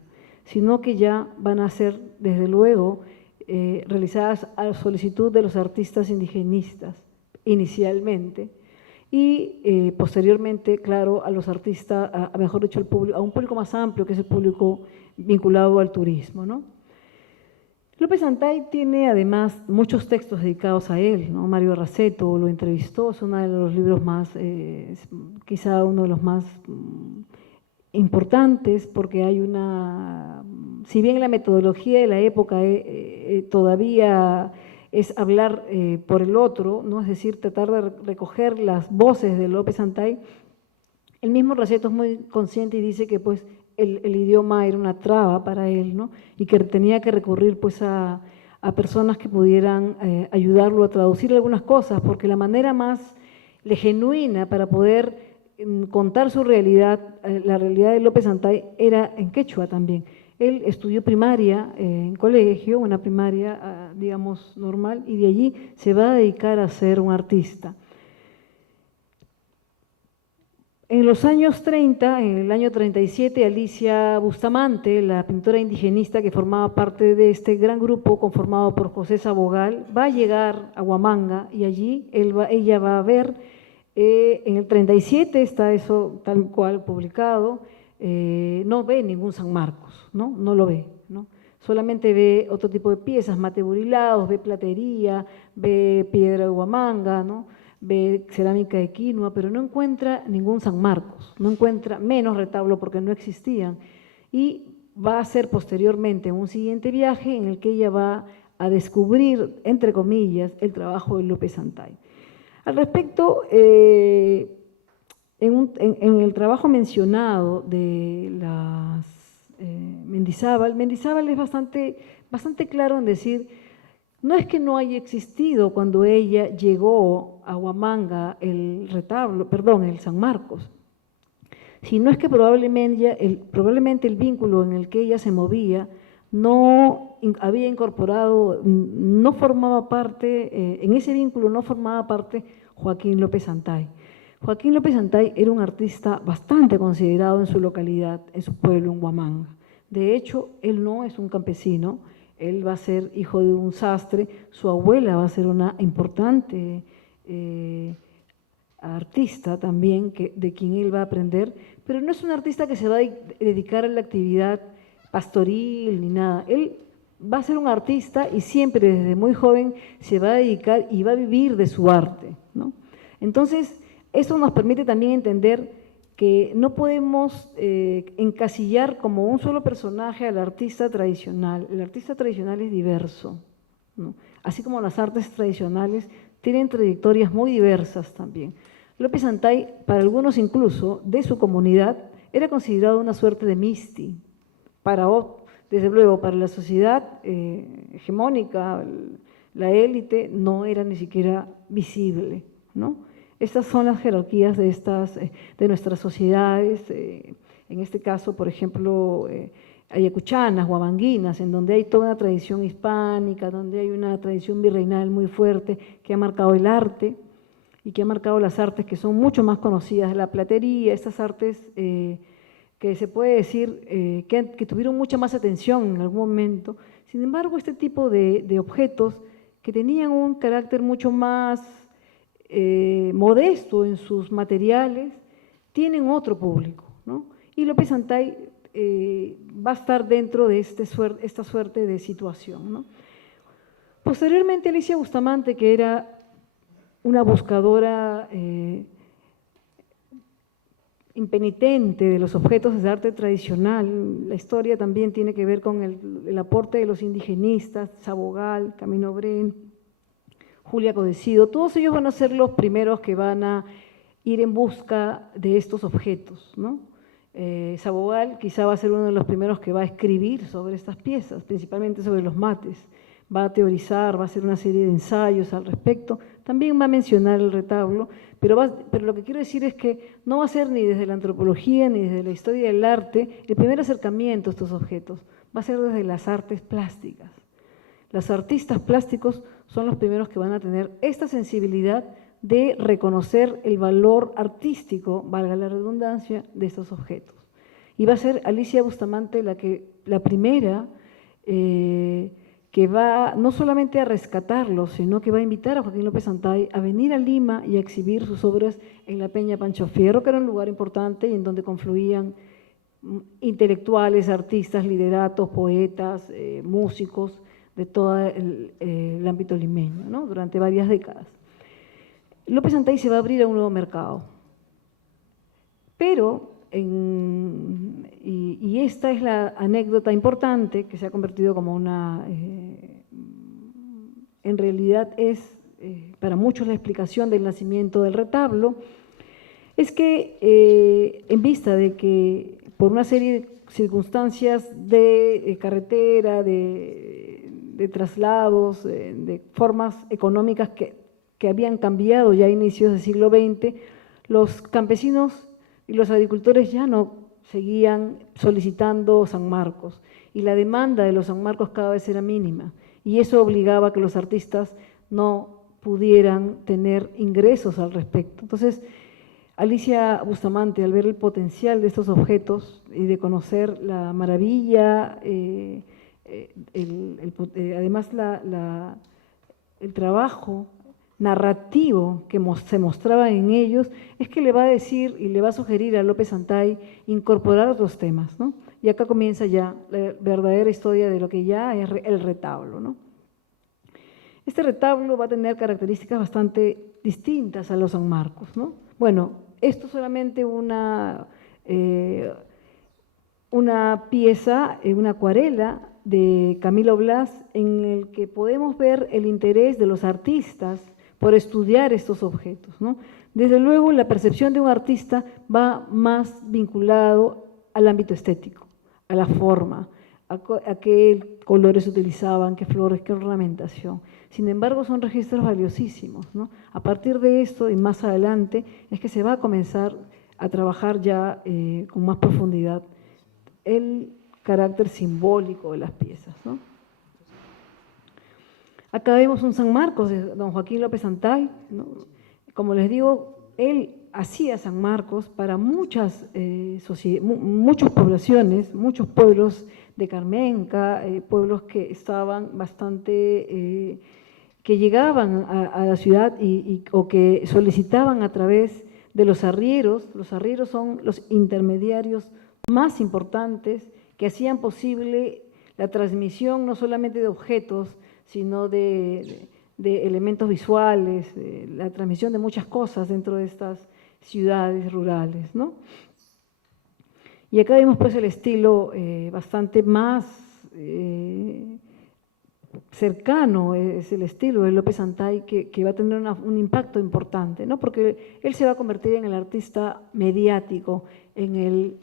sino que ya van a ser, desde luego, realizadas a solicitud de los artistas indigenistas inicialmente, y posteriormente, claro, a los artistas, mejor dicho, a un público más amplio, que es el público vinculado al turismo, ¿no? López Antay tiene además muchos textos dedicados a él, ¿no? Mario Raceto lo entrevistó, es uno de los libros más, quizá uno de los más importantes, porque hay si bien la metodología de la época todavía es hablar por el otro, ¿no? Es decir, tratar de recoger las voces de López Antay, el mismo Raceto es muy consciente y dice que pues el idioma era una traba para él, ¿no? Y que tenía que recurrir pues a personas que pudieran ayudarlo a traducir algunas cosas, porque la manera más genuina para poder contar su realidad, la realidad de López Antay, era en quechua también. Él estudió primaria en colegio, una primaria, digamos, normal, y de allí se va a dedicar a ser un artista. En los años 30, en el año 37, Alicia Bustamante, la pintora indigenista que formaba parte de este gran grupo conformado por José Sabogal, va a llegar a Huamanga y allí ella va a ver, en el 37 está eso tal cual publicado, no ve ningún San Marcos, no lo ve, ¿no? Solamente ve otro tipo de piezas, mateburilados, ve platería, ve piedra de Huamanga, ¿no? Ve cerámica de quinoa, pero no encuentra ningún San Marcos, no encuentra menos retablo porque no existían. Y va a ser posteriormente un siguiente viaje en el que ella va a descubrir, entre comillas, el trabajo de López Antay. Al respecto, en el trabajo mencionado de las Mendizábal es bastante claro en decir, no es que no haya existido cuando ella llegó a Huamanga el San Marcos, sino es que probablemente el vínculo en el que ella se movía no había incorporado, no formaba parte, en ese vínculo no formaba parte Joaquín López Antay. Joaquín López Antay era un artista bastante considerado en su localidad, en su pueblo, en Huamanga. De hecho, él no es un campesino, él va a ser hijo de un sastre, su abuela va a ser una importante artista también, de quien él va a aprender, pero no es un artista que se va a dedicar a la actividad pastoril ni nada. Él va a ser un artista y siempre desde muy joven se va a dedicar y va a vivir de su arte, ¿no? Entonces, eso nos permite también entender que no podemos encasillar como un solo personaje al artista tradicional. El artista tradicional es diverso, ¿no? Así como las artes tradicionales tienen trayectorias muy diversas también. López Antay, para algunos incluso de su comunidad, era considerado una suerte de misti. Desde luego, para la sociedad hegemónica, la élite, no era ni siquiera visible, ¿no? Estas son las jerarquías de nuestras sociedades, en este caso, por ejemplo, ayacuchanas, huamanguinas, en donde hay toda una tradición hispánica, donde hay una tradición virreinal muy fuerte que ha marcado el arte y que ha marcado las artes que son mucho más conocidas, la platería, estas artes que se puede decir que tuvieron mucha más atención en algún momento. Sin embargo, este tipo de objetos que tenían un carácter mucho más modesto en sus materiales, tienen otro público, ¿no? Y López Antay va a estar dentro de esta suerte de situación, ¿no? Posteriormente, Alicia Bustamante, que era una buscadora impenitente de los objetos de arte tradicional, la historia también tiene que ver con el aporte de los indigenistas, Sabogal, Camino Bren, Julia Codecido, todos ellos van a ser los primeros que van a ir en busca de estos objetos, ¿no? Sabogal quizá va a ser uno de los primeros que va a escribir sobre estas piezas, principalmente sobre los mates, va a teorizar, va a hacer una serie de ensayos al respecto, también va a mencionar el retablo, pero lo que quiero decir es que no va a ser ni desde la antropología ni desde la historia del arte el primer acercamiento a estos objetos, va a ser desde las artes plásticas. Los artistas plásticos son los primeros que van a tener esta sensibilidad de reconocer el valor artístico, valga la redundancia, de estos objetos. Y va a ser Alicia Bustamante la primera que que va no solamente a rescatarlos, sino que va a invitar a Joaquín López Santay a venir a Lima y a exhibir sus obras en la Peña Pancho Fierro, que era un lugar importante y en donde confluían intelectuales, artistas, literatos, poetas, músicos de todo el ámbito limeño, ¿no? Durante varias décadas. López Santay se va a abrir a un nuevo mercado, pero, y esta es la anécdota importante que se ha convertido como una, en realidad es para muchos la explicación del nacimiento del retablo, es que en vista de que por una serie de circunstancias de carretera, de traslados, de formas económicas que habían cambiado ya a inicios del siglo XX, los campesinos y los agricultores ya no seguían solicitando San Marcos y la demanda de los San Marcos cada vez era mínima y eso obligaba a que los artistas no pudieran tener ingresos al respecto. Entonces, Alicia Bustamante, al ver el potencial de estos objetos y de conocer la maravilla, además el trabajo narrativo que se mostraba en ellos, es que le va a decir y le va a sugerir a López Santay incorporar otros temas, ¿no? Y acá comienza ya la verdadera historia de lo que ya es el retablo, ¿no? Este retablo va a tener características bastante distintas a los San Marcos, ¿no? Bueno, esto es solamente una pieza, una acuarela de Camilo Blas en el que podemos ver el interés de los artistas por estudiar estos objetos, ¿no? Desde luego, la percepción de un artista va más vinculado al ámbito estético, a la forma, a qué colores utilizaban, qué flores, qué ornamentación. Sin embargo, son registros valiosísimos, ¿no? A partir de esto y más adelante es que se va a comenzar a trabajar ya con más profundidad el carácter simbólico de las piezas, ¿no? Acá vemos un San Marcos de don Joaquín López Santay, ¿no? Como les digo, él hacía San Marcos para muchas poblaciones, muchos pueblos de Carmenca, pueblos que estaban bastante, que llegaban a la ciudad o que solicitaban a través de los arrieros. Los arrieros son los intermediarios más importantes que hacían posible la transmisión no solamente de objetos, sino de elementos visuales, la transmisión de muchas cosas dentro de estas ciudades rurales, ¿no? Y acá vemos pues el estilo bastante más cercano, es el estilo de López Santay que va a tener un impacto importante, ¿no? Porque él se va a convertir en el artista mediático, en el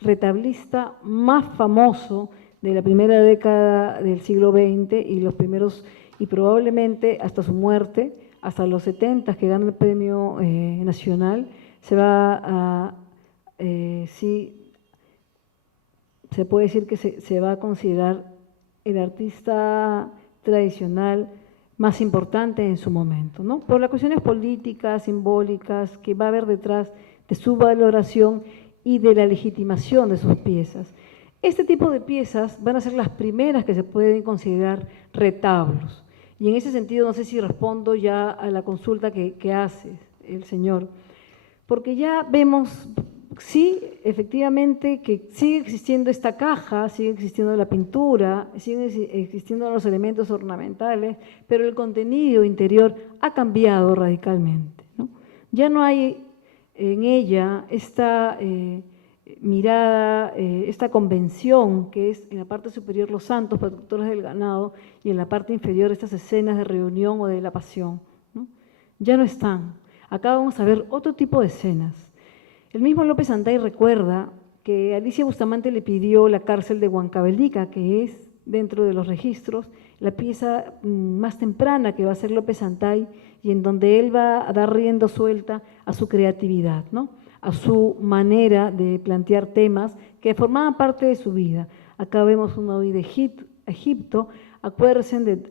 retablista más famoso de la primera década del siglo XX y los primeros, y probablemente hasta su muerte, hasta los 70 que gana el premio nacional, se va a, sí, se puede decir que se va a considerar el artista tradicional más importante en su momento, ¿no? Por las cuestiones políticas, simbólicas, que va a haber detrás de su valoración y de la legitimación de sus piezas. Este tipo de piezas van a ser las primeras que se pueden considerar retablos. Y en ese sentido, no sé si respondo ya a la consulta que hace el señor, porque ya vemos, sí, efectivamente, que sigue existiendo esta caja, sigue existiendo la pintura, siguen existiendo los elementos ornamentales, pero el contenido interior ha cambiado radicalmente, ¿no? Ya no hay en ella esta mirada, esta convención que es en la parte superior los santos protectores del ganado y en la parte inferior estas escenas de reunión o de la pasión, ¿no? Ya no están. Acá vamos a ver otro tipo de escenas. El mismo López Santay recuerda que Alicia Bustamante le pidió la cárcel de Huancavelica, que es dentro de los registros la pieza más temprana que va a hacer López Santay y en donde él va a dar rienda suelta a su creatividad, ¿no? A su manera de plantear temas que formaban parte de su vida. Acá vemos una huida de Egipto. Acuérdense,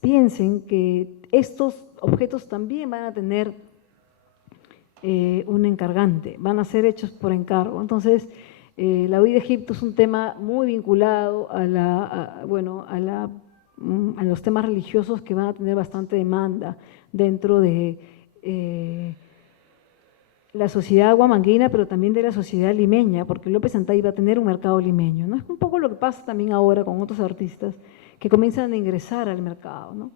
piensen que estos objetos también van a tener un encargante, van a ser hechos por encargo. Entonces, la huida de Egipto es un tema muy vinculado a la a los temas religiosos que van a tener bastante demanda dentro de la sociedad huamanguina, pero también de la sociedad limeña, porque López Antay va a tener un mercado limeño, ¿no? Es un poco lo que pasa también ahora con otros artistas que comienzan a ingresar al mercado, ¿no?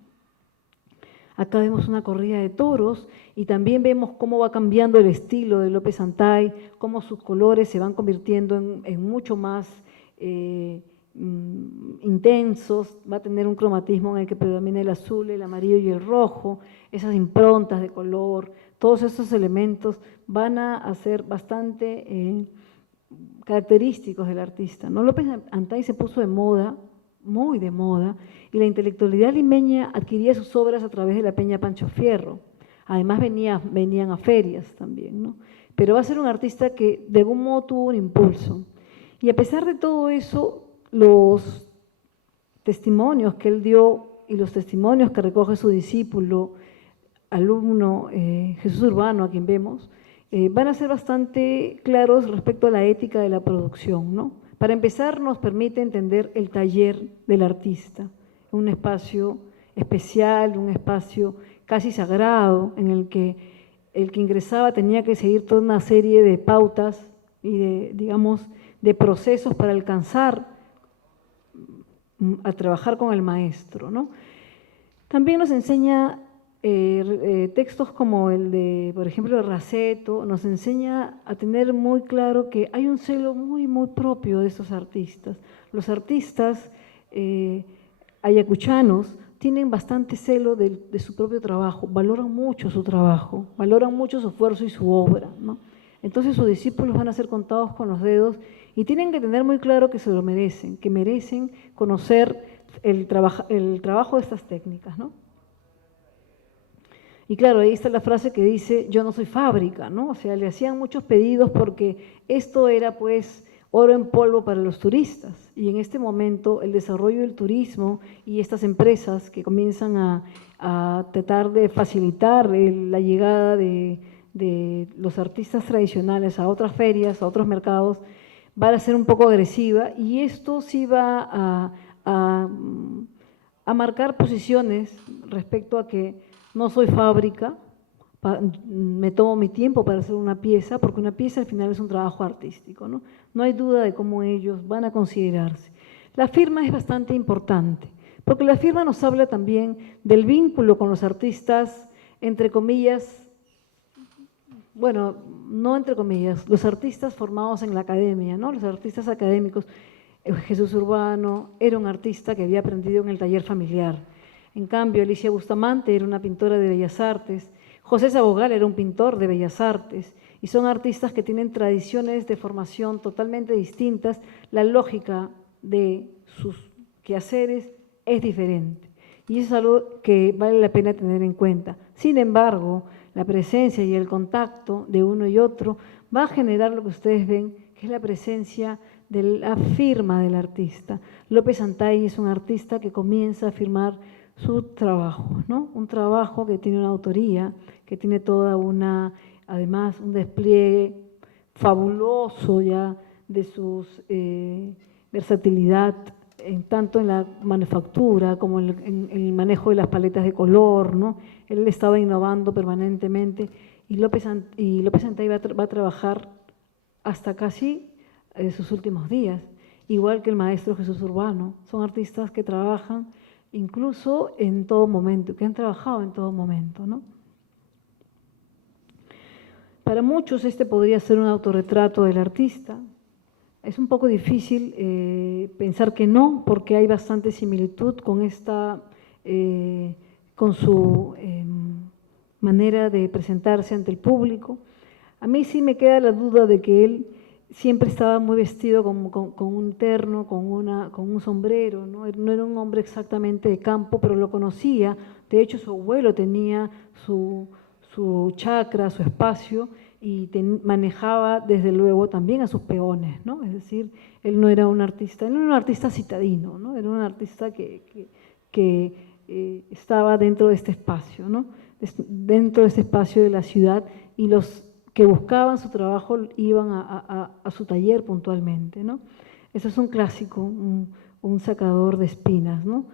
Acá vemos una corrida de toros y también vemos cómo va cambiando el estilo de López Antay, cómo sus colores se van convirtiendo en mucho más intensos, va a tener un cromatismo en el que predomina el azul, el amarillo y el rojo, esas improntas de color, todos esos elementos van a ser bastante característicos del artista, ¿no? López Antay se puso de moda, muy de moda, y la intelectualidad limeña adquiría sus obras a través de la Peña Pancho Fierro. Además venían a ferias también, ¿no? Pero va a ser un artista que de algún modo tuvo un impulso. Y a pesar de todo eso, los testimonios que él dio y los testimonios que recoge su discípulo, alumno Jesús Urbano, a quien vemos, van a ser bastante claros respecto a la ética de la producción, ¿no? Para empezar, nos permite entender el taller del artista, un espacio especial, un espacio casi sagrado, en el que el que ingresaba tenía que seguir toda una serie de pautas y de procesos para alcanzar a trabajar con el maestro, ¿no? También nos enseña textos como el de, por ejemplo, de Raceto, nos enseña a tener muy claro que hay un celo muy, muy propio de estos artistas. Los artistas ayacuchanos tienen bastante celo de su propio trabajo, valoran mucho su trabajo, valoran mucho su esfuerzo y su obra, ¿no? Entonces sus discípulos van a ser contados con los dedos y tienen que tener muy claro que se lo merecen, que merecen conocer el trabajo de estas técnicas, ¿no? Y claro, ahí está la frase que dice, yo no soy fábrica, ¿no? O sea, le hacían muchos pedidos porque esto era pues oro en polvo para los turistas. Y en este momento el desarrollo del turismo y estas empresas que comienzan a tratar de facilitar la llegada de los artistas tradicionales a otras ferias, a otros mercados, va a ser un poco agresiva y esto sí va a marcar posiciones respecto a que no soy fábrica, me tomo mi tiempo para hacer una pieza, porque una pieza al final es un trabajo artístico, ¿no? No hay duda de cómo ellos van a considerarse. La firma es bastante importante, porque la firma nos habla también del vínculo con los artistas, entre comillas, bueno, no entre comillas, los artistas formados en la academia, ¿no? Los artistas académicos. Jesús Urbano era un artista que había aprendido en el taller familiar. En cambio, Alicia Bustamante era una pintora de bellas artes, José Sabogal era un pintor de bellas artes, y son artistas que tienen tradiciones de formación totalmente distintas. La lógica de sus quehaceres es diferente, y eso es algo que vale la pena tener en cuenta. Sin embargo, la presencia y el contacto de uno y otro va a generar lo que ustedes ven, que es la presencia de la firma del artista. López Antay es un artista que comienza a firmar su trabajo, ¿no? Un trabajo que tiene una autoría, que tiene toda además un despliegue fabuloso ya de su versatilidad, tanto en la manufactura como en el manejo de las paletas de color, ¿no? Él estaba innovando permanentemente y López Antay va a trabajar hasta casi sus últimos días, igual que el maestro Jesús Urbano. Son artistas que trabajan incluso en todo momento, que han trabajado en todo momento, ¿no? Para muchos este podría ser un autorretrato del artista. Es un poco difícil pensar que no, porque hay bastante similitud con su manera de presentarse ante el público. A mí sí me queda la duda de que él siempre estaba muy vestido con un terno, con un sombrero, ¿no? No era un hombre exactamente de campo, pero lo conocía. De hecho, su abuelo tenía su chacra, su espacio, y manejaba desde luego también a sus peones, ¿no? Es decir, él no era un artista citadino, ¿no? Era un artista que estaba dentro de este espacio, ¿no? Dentro de este espacio de la ciudad, y los que buscaban su trabajo iban a su taller puntualmente, ¿no? Eso es un clásico, un sacador de espinas, ¿no?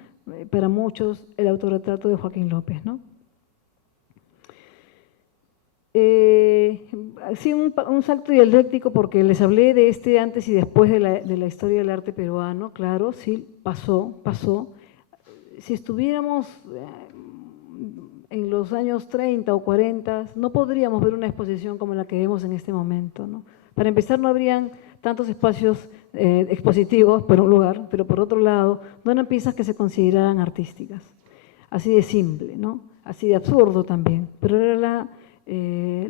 para muchos, el autorretrato de Joaquín López, ¿no? Sí, un salto dialéctico porque les hablé de este antes y después de la historia del arte peruano, claro, sí, pasó. Si estuviéramos en los años 30 o 40, no podríamos ver una exposición como la que vemos en este momento, ¿no? Para empezar, no habrían tantos espacios expositivos, por un lugar, pero por otro lado, no eran piezas que se consideraran artísticas. Así de simple, ¿no? Así de absurdo también, pero era la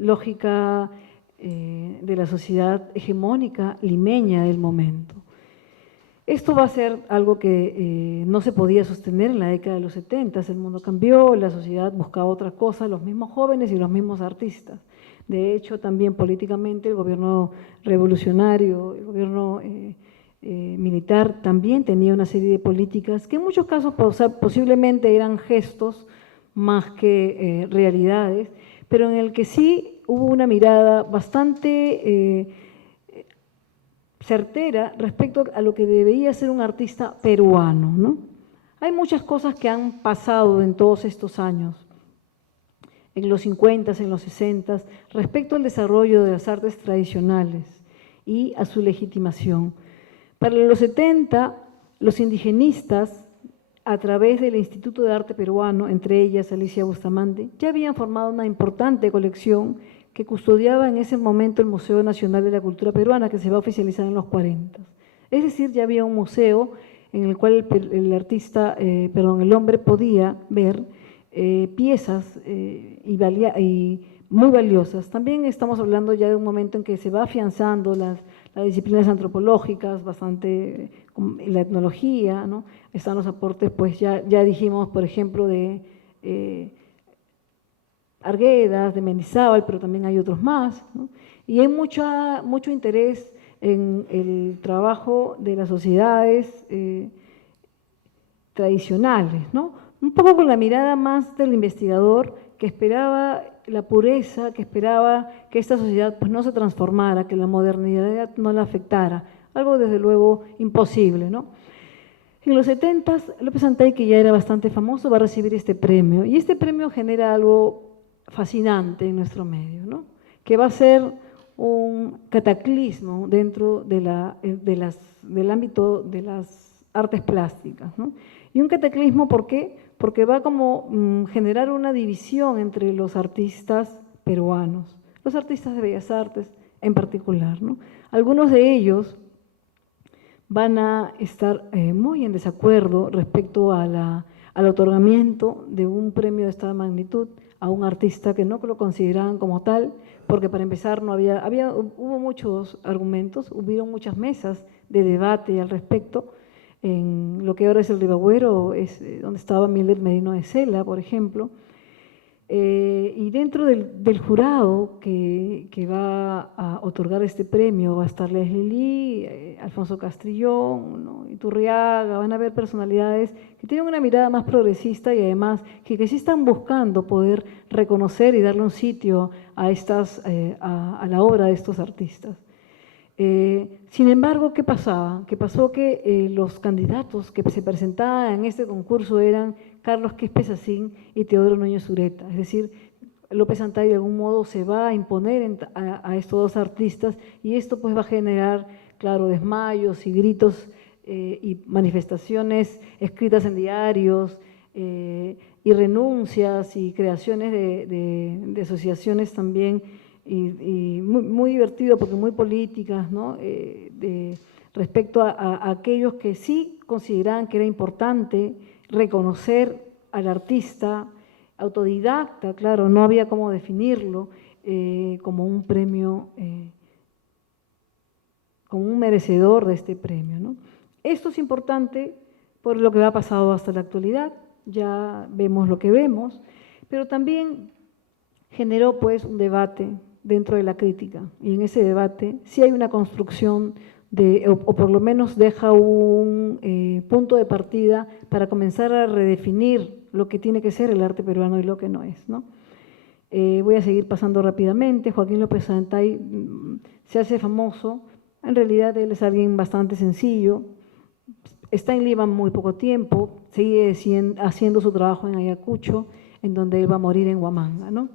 lógica de la sociedad hegemónica limeña del momento. Esto va a ser algo que no se podía sostener en la década de los 70, el mundo cambió, la sociedad buscaba otra cosa, los mismos jóvenes y los mismos artistas. De hecho, también políticamente el gobierno revolucionario, el gobierno militar también tenía una serie de políticas que en muchos casos posiblemente eran gestos más que realidades, pero en el que sí hubo una mirada bastante certera respecto a lo que debería ser un artista peruano, ¿no? Hay muchas cosas que han pasado en todos estos años, en los 50, en los 60, respecto al desarrollo de las artes tradicionales y a su legitimación. Para los 70, los indigenistas, a través del Instituto de Arte Peruano, entre ellas Alicia Bustamante, ya habían formado una importante colección que custodiaba en ese momento el Museo Nacional de la Cultura Peruana, que se va a oficializar en los 40. Es decir, ya había un museo en el cual el hombre podía ver piezas y muy valiosas. También estamos hablando ya de un momento en que se va afianzando las disciplinas antropológicas, bastante la etnología, ¿no? Están los aportes, pues ya dijimos, por ejemplo, de Arguedas, de Mendizábal, pero también hay otros más, ¿no? Y hay mucho interés en el trabajo de las sociedades tradicionales, ¿no? Un poco con la mirada más del investigador que esperaba la pureza, que esperaba que esta sociedad pues, no se transformara, que la modernidad no la afectara, algo desde luego imposible, ¿no? En los 70, López Antay, que ya era bastante famoso, va a recibir este premio, y este premio genera algo fascinante en nuestro medio, ¿no? Que va a ser un cataclismo dentro del ámbito de las artes plásticas, ¿no? Y un cataclismo, ¿por qué? Porque va como generar una división entre los artistas peruanos, los artistas de bellas artes en particular, ¿no? Algunos de ellos van a estar muy en desacuerdo respecto al otorgamiento de un premio de esta magnitud a un artista que no lo consideraban como tal, porque para empezar hubo muchos argumentos, hubieron muchas mesas de debate al respecto, en lo que ahora es el Ribagüero, donde estaba Milet Merino de Cela, por ejemplo, y dentro del jurado que va a otorgar este premio va a estar Leslie Lee, Alfonso Castrillón, ¿no? Iturriaga, van a haber personalidades que tienen una mirada más progresista y además que sí están buscando poder reconocer y darle un sitio a la obra de estos artistas. Sin embargo, ¿qué pasaba? Que pasó que los candidatos que se presentaban en este concurso eran Carlos Quispe Sacín y Teodoro Núñez Ureta. Es decir, López Antay de algún modo se va a imponer a estos dos artistas y esto pues va a generar, claro, desmayos y gritos y manifestaciones escritas en diarios y renuncias y creaciones de asociaciones también y muy divertido porque muy políticas, ¿no? Respecto a aquellos que sí consideraban que era importante reconocer al artista autodidacta, claro, no había cómo definirlo como un premio, como un merecedor de este premio, ¿no? Esto es importante por lo que ha pasado hasta la actualidad, ya vemos lo que vemos, pero también generó pues un debate dentro de la crítica y en ese debate sí hay una construcción o por lo menos deja un punto de partida para comenzar a redefinir lo que tiene que ser el arte peruano y lo que no es, ¿no? Voy a seguir pasando rápidamente. Joaquín López Antay se hace famoso, en realidad él es alguien bastante sencillo, está en Lima muy poco tiempo, sigue haciendo su trabajo en Ayacucho, en donde él va a morir en Huamanga, ¿no?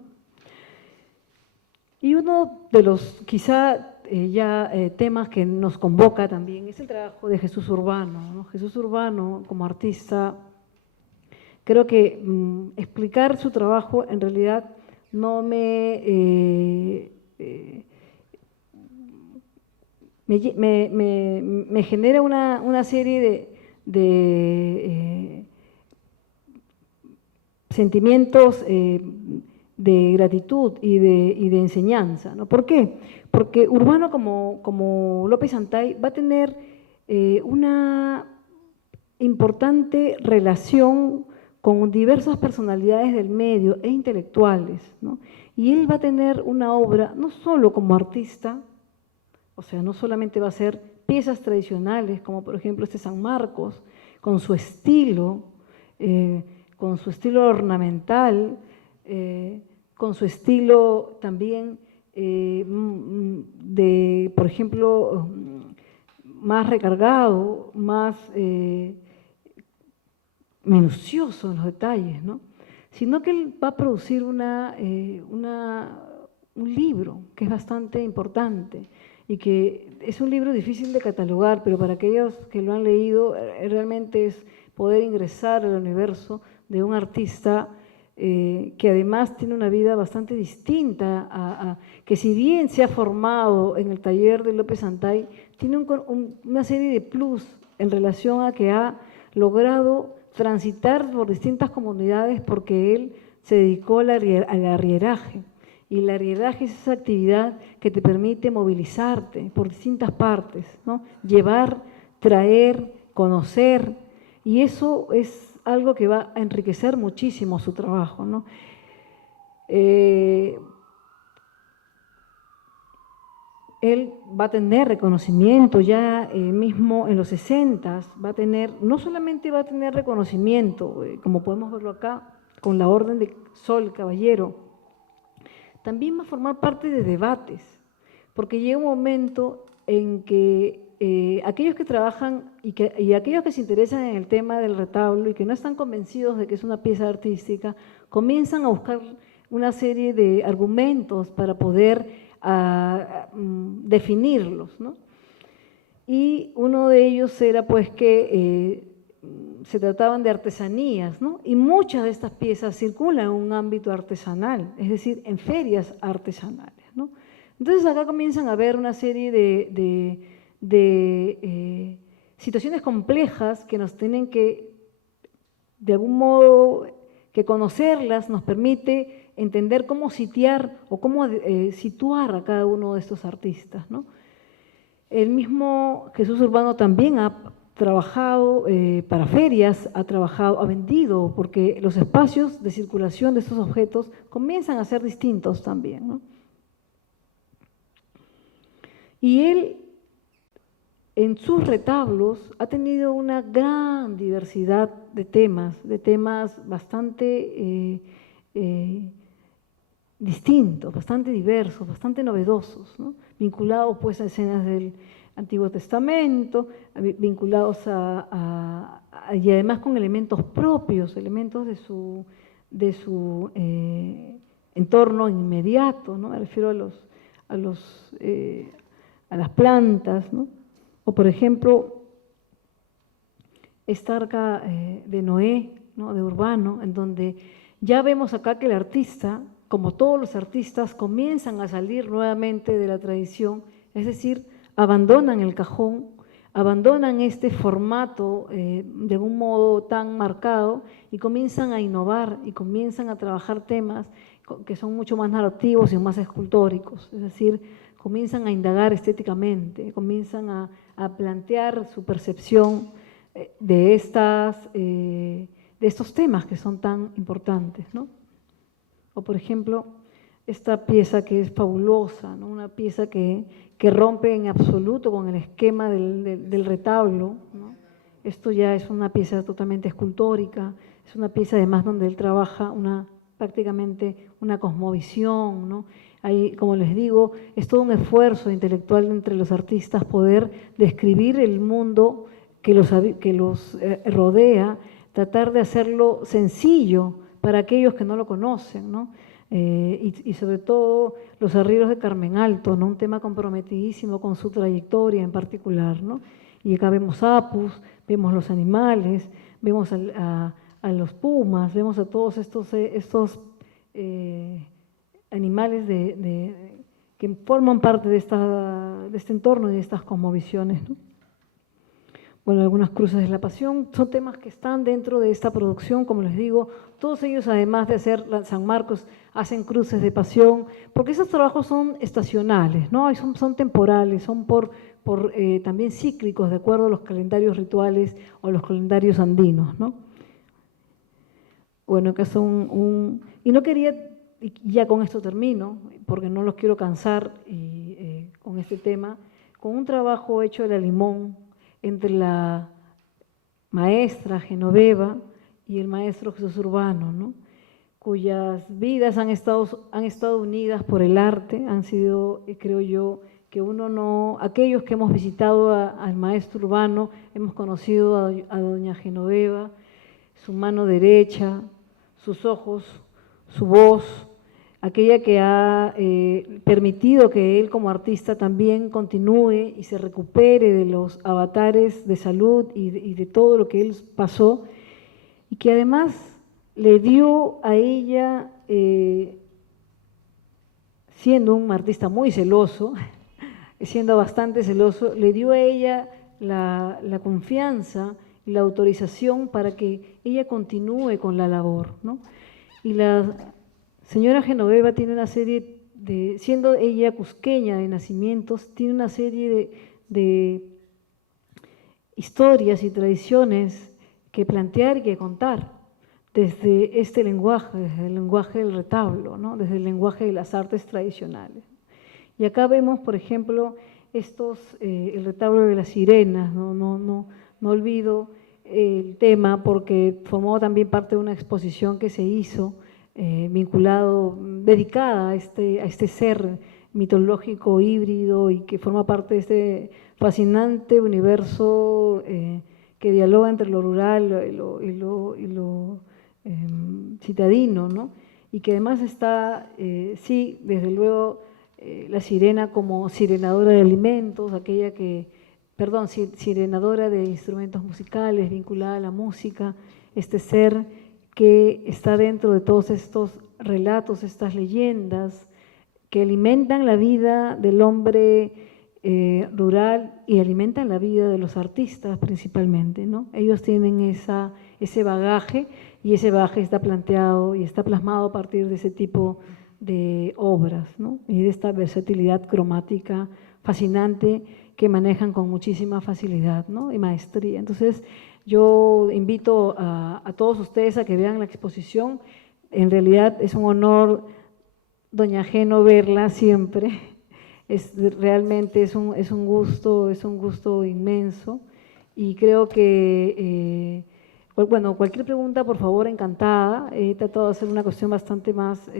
Y uno de los quizá temas que nos convoca también es el trabajo de Jesús Urbano, ¿no? Jesús Urbano como artista, creo que explicar su trabajo en realidad no me genera una serie de sentimientos de gratitud y de enseñanza, ¿no? ¿Por qué? Porque Urbano como López Antay va a tener una importante relación con diversas personalidades del medio e intelectuales, ¿no? Y él va a tener una obra no solo como artista, o sea, no solamente va a ser piezas tradicionales, como por ejemplo este San Marcos, con su estilo ornamental, con su estilo también por ejemplo, más recargado, más minucioso en los detalles, ¿no? Sino que él va a producir un libro que es bastante importante y que es un libro difícil de catalogar, pero para aquellos que lo han leído realmente es poder ingresar al universo de un artista que además tiene una vida bastante distinta, que si bien se ha formado en el taller de López Antay, tiene una serie de plus en relación a que ha logrado transitar por distintas comunidades porque él se dedicó al arrieraje. Y el arrieraje es esa actividad que te permite movilizarte por distintas partes, ¿no? Llevar, traer, conocer, y eso es algo que va a enriquecer muchísimo su trabajo, ¿no? Él va a tener reconocimiento ya mismo en los 60, no solamente va a tener reconocimiento, como podemos verlo acá, con la Orden de Sol Caballero, también va a formar parte de debates, porque llega un momento en que aquellos que trabajan y aquellos que se interesan en el tema del retablo y que no están convencidos de que es una pieza artística, comienzan a buscar una serie de argumentos para poder definirlos, ¿no? Y uno de ellos era pues que se trataban de artesanías, ¿no? Y muchas de estas piezas circulan en un ámbito artesanal, es decir, en ferias artesanales, ¿no? Entonces acá comienzan a haber una serie de situaciones complejas que nos tienen que, de algún modo, que conocerlas nos permite entender cómo sitiar o cómo situar a cada uno de estos artistas, ¿no? El mismo Jesús Urbano también ha trabajado para ferias, ha vendido, porque los espacios de circulación de estos objetos comienzan a ser distintos también, ¿no? Y él, en sus retablos, ha tenido una gran diversidad de temas bastante distintos, bastante diversos, bastante novedosos, ¿no? Vinculados pues a escenas del Antiguo Testamento, vinculados y además con elementos propios, elementos de su entorno inmediato, ¿no? Me refiero a las plantas, ¿no? O por ejemplo, esta arca de Noé, ¿no? De Urbano, en donde ya vemos acá que el artista, como todos los artistas, comienzan a salir nuevamente de la tradición, es decir, abandonan el cajón, abandonan este formato de un modo tan marcado y comienzan a innovar y comienzan a trabajar temas que son mucho más narrativos y más escultóricos, es decir, comienzan a indagar estéticamente, comienzan a plantear su percepción de estos temas que son tan importantes, ¿no? O por ejemplo, esta pieza que es fabulosa, ¿no? Una pieza que rompe en absoluto con el esquema del retablo, ¿no? Esto ya es una pieza totalmente escultórica, es una pieza además donde él trabaja prácticamente una cosmovisión, ¿no? Ahí, como les digo, es todo un esfuerzo intelectual entre los artistas poder describir el mundo que los rodea, tratar de hacerlo sencillo para aquellos que no lo conocen, ¿no? Y sobre todo los arrieros de Carmen Alto, ¿no? Un tema comprometidísimo con su trayectoria en particular, ¿no? Y acá vemos apus, vemos los animales, vemos a los pumas, vemos a todos estos animales que forman parte de este entorno y de estas cosmovisiones, ¿no? Bueno, algunas cruces de la pasión, son temas que están dentro de esta producción, como les digo, todos ellos además de hacer San Marcos, hacen cruces de pasión, porque esos trabajos son estacionales, ¿no? Y son temporales, son también cíclicos, de acuerdo a los calendarios rituales o los calendarios andinos, ¿no? Bueno, acá son y no quería, y ya con esto termino, porque no los quiero cansar con este tema, con un trabajo hecho de la Limón, entre la maestra Genoveva y el maestro Jesús Urbano, ¿no? Cuyas vidas han estado unidas por el arte, han sido, creo yo, que aquellos que hemos visitado al maestro Urbano, hemos conocido a doña Genoveva, su mano derecha, sus ojos, su voz, aquella que ha permitido que él como artista también continúe y se recupere de los avatares de salud y de todo lo que él pasó, y que además le dio a ella, siendo un artista muy celoso, siendo bastante celoso, le dio a ella la confianza y la autorización para que ella continúe con la labor, ¿no? Y la señora Genoveva tiene una serie siendo ella cusqueña de nacimientos, tiene una serie de historias y tradiciones que plantear y que contar desde este lenguaje, desde el lenguaje del retablo, ¿no? Desde el lenguaje de las artes tradicionales. Y acá vemos, por ejemplo, el retablo de las sirenas, no olvido el tema porque formó también parte de una exposición que se hizo dedicada a este ser mitológico híbrido y que forma parte de este fascinante universo que dialoga entre lo rural y lo citadino, ¿no? Y que además está, sí, desde luego, la sirena como sirenadora de alimentos, sirenadora de instrumentos musicales, vinculada a la música, este ser que está dentro de todos estos relatos, estas leyendas, que alimentan la vida del hombre rural y alimentan la vida de los artistas principalmente, ¿no? Ellos tienen ese bagaje y ese bagaje está planteado y está plasmado a partir de ese tipo de obras, ¿no? Y de esta versatilidad cromática fascinante que manejan con muchísima facilidad, ¿no? Y maestría. Entonces, yo invito a todos ustedes a que vean la exposición. En realidad es un honor, doña Geno, verla siempre. Realmente es un gusto inmenso. Y creo que, bueno, cualquier pregunta, por favor, encantada. He tratado de hacer una cuestión bastante más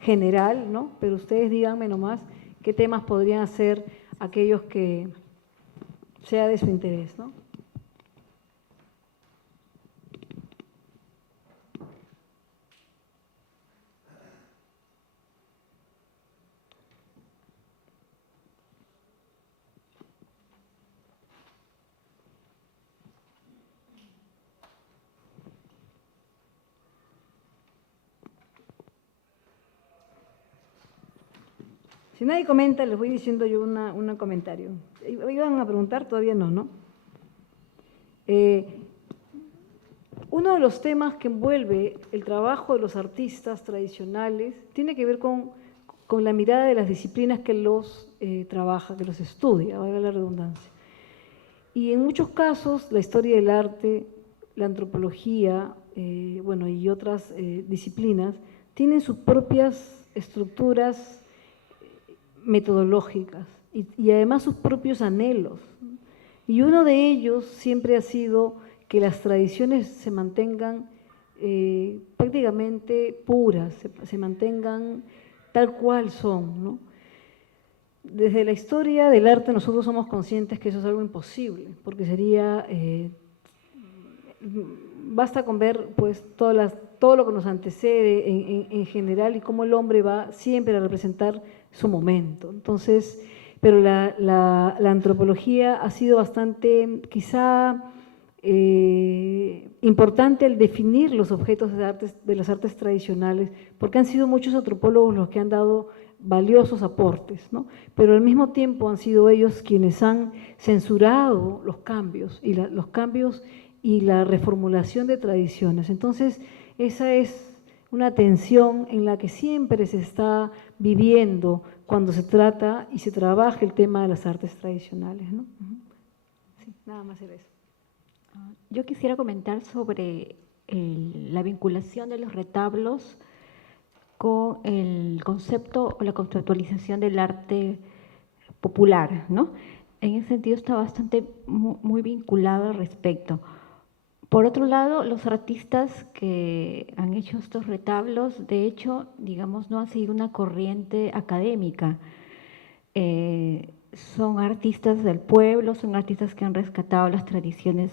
general, ¿no? Pero ustedes díganme nomás qué temas podrían ser aquellos que sea de su interés, ¿no? Si nadie comenta, les voy diciendo yo un comentario. ¿Iban a preguntar? Todavía no, ¿no? Uno de los temas que envuelve el trabajo de los artistas tradicionales tiene que ver con la mirada de las disciplinas que los trabaja, que los estudia, valga la redundancia. Y en muchos casos, la historia del arte, la antropología, bueno, y otras disciplinas, tienen sus propias estructuras metodológicas y además sus propios anhelos. Y uno de ellos siempre ha sido que las tradiciones se mantengan prácticamente puras, se mantengan tal cual son, ¿no? Desde la historia del arte nosotros somos conscientes que eso es algo imposible, porque sería, basta con ver pues todo lo que nos antecede en general y cómo el hombre va siempre a representar su momento. Entonces, pero la antropología ha sido bastante, quizá, importante al definir los objetos de las artes tradicionales, porque han sido muchos antropólogos los que han dado valiosos aportes, ¿no? Pero al mismo tiempo han sido ellos quienes han censurado los cambios y la reformulación de tradiciones. Entonces, esa es una tensión en la que siempre se está viviendo cuando se trata y se trabaja el tema de las artes tradicionales, ¿no? Sí, nada más era eso. Yo quisiera comentar sobre la vinculación de los retablos con el concepto o la conceptualización del arte popular, ¿no? En ese sentido está bastante muy vinculado al respecto. Por otro lado, los artistas que han hecho estos retablos, de hecho, digamos, no han seguido una corriente académica. Son artistas del pueblo, son artistas que han rescatado las tradiciones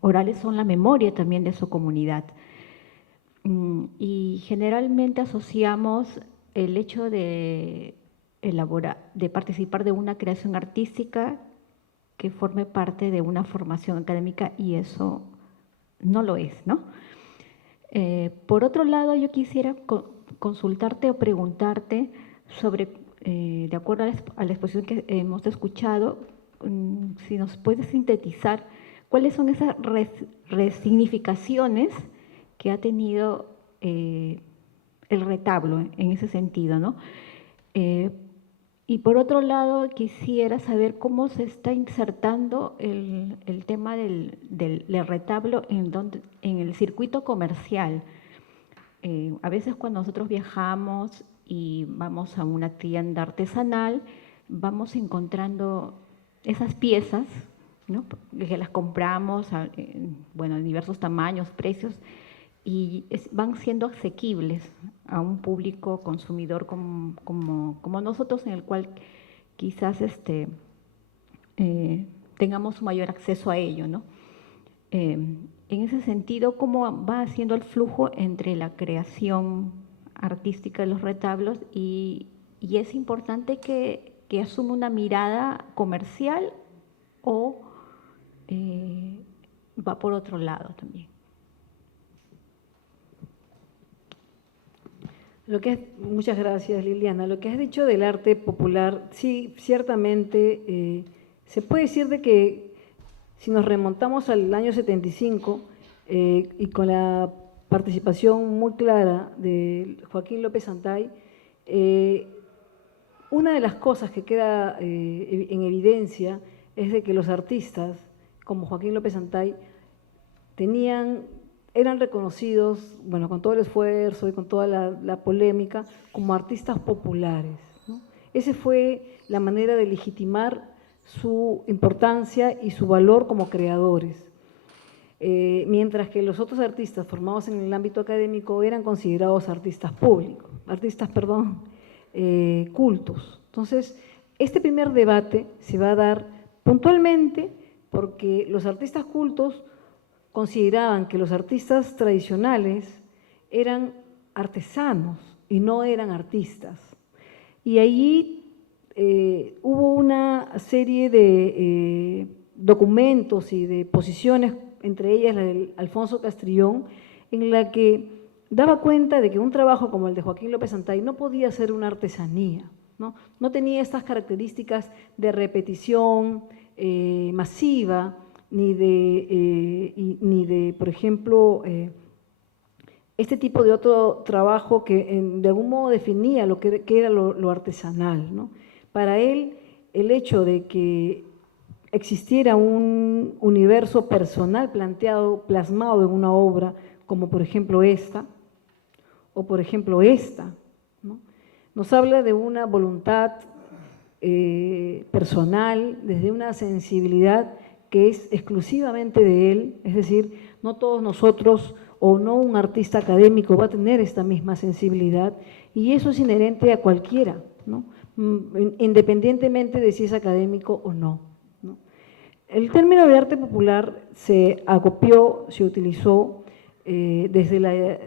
orales, son la memoria también de su comunidad. Y generalmente asociamos el hecho de participar de una creación artística que forme parte de una formación académica, y eso no lo es, ¿no? Por otro lado, yo quisiera consultarte o preguntarte sobre, de acuerdo a la exposición que hemos escuchado, si nos puedes sintetizar cuáles son esas resignificaciones que ha tenido el retablo en ese sentido, ¿no? Y por otro lado, quisiera saber cómo se está insertando el tema del retablo en el circuito comercial. A veces cuando nosotros viajamos y vamos a una tienda artesanal, vamos encontrando esas piezas, ¿no? Que las compramos, bueno, en diversos tamaños, precios, y van siendo asequibles a un público consumidor como nosotros, en el cual quizás tengamos un mayor acceso a ello, ¿no? En ese sentido, ¿cómo va haciendo el flujo entre la creación artística de los retablos y es importante que asuma una mirada comercial o va por otro lado también? Muchas gracias, Liliana. Lo que has dicho del arte popular, sí, ciertamente se puede decir de que si nos remontamos al año 75 y con la participación muy clara de Joaquín López Antay, una de las cosas que queda en evidencia es de que los artistas, como Joaquín López Antay, eran reconocidos, bueno, con todo el esfuerzo y con toda la polémica, como artistas populares, ¿no? Esa fue la manera de legitimar su importancia y su valor como creadores. Mientras que los otros artistas formados en el ámbito académico eran considerados cultos. Entonces, este primer debate se va a dar puntualmente porque los artistas cultos consideraban que los artistas tradicionales eran artesanos y no eran artistas. Y allí hubo una serie de documentos y de posiciones, entre ellas la de Alfonso Castrillón, en la que daba cuenta de que un trabajo como el de Joaquín López Antay no podía ser una artesanía, ¿no? No tenía estas características de repetición masiva, ni de, por ejemplo, este tipo de otro trabajo que de algún modo definía lo que era lo artesanal, ¿no? Para él, el hecho de que existiera un universo personal plasmado en una obra, como por ejemplo esta, o por ejemplo esta, ¿no? Nos habla de una voluntad personal, desde una sensibilidad que es exclusivamente de él, es decir, no todos nosotros o no un artista académico va a tener esta misma sensibilidad, y eso es inherente a cualquiera, ¿no? independientemente de si es académico o no, ¿no? El término de arte popular se acopió, se utilizó desde la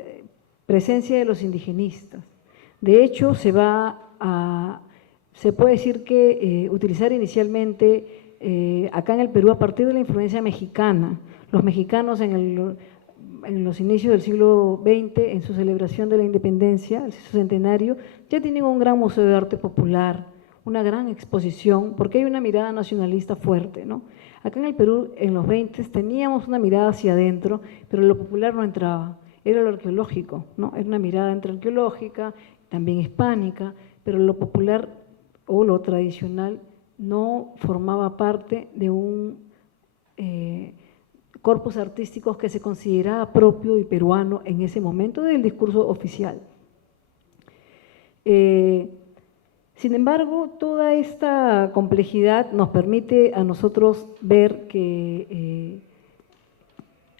presencia de los indigenistas. De hecho, se puede decir que utilizar inicialmente acá en el Perú a partir de la influencia mexicana. Los mexicanos en los inicios del siglo XX, en su celebración de la independencia, el centenario, ya tienen un gran museo de arte popular, una gran exposición, porque hay una mirada nacionalista fuerte, ¿no? Acá en el Perú, en los 20 teníamos una mirada hacia adentro, pero lo popular no entraba, era lo arqueológico, ¿no? Era una mirada entre arqueológica, también hispánica, pero lo popular o lo tradicional no formaba parte de un corpus artísticos que se consideraba propio y peruano en ese momento del discurso oficial. Sin embargo, toda esta complejidad nos permite a nosotros ver que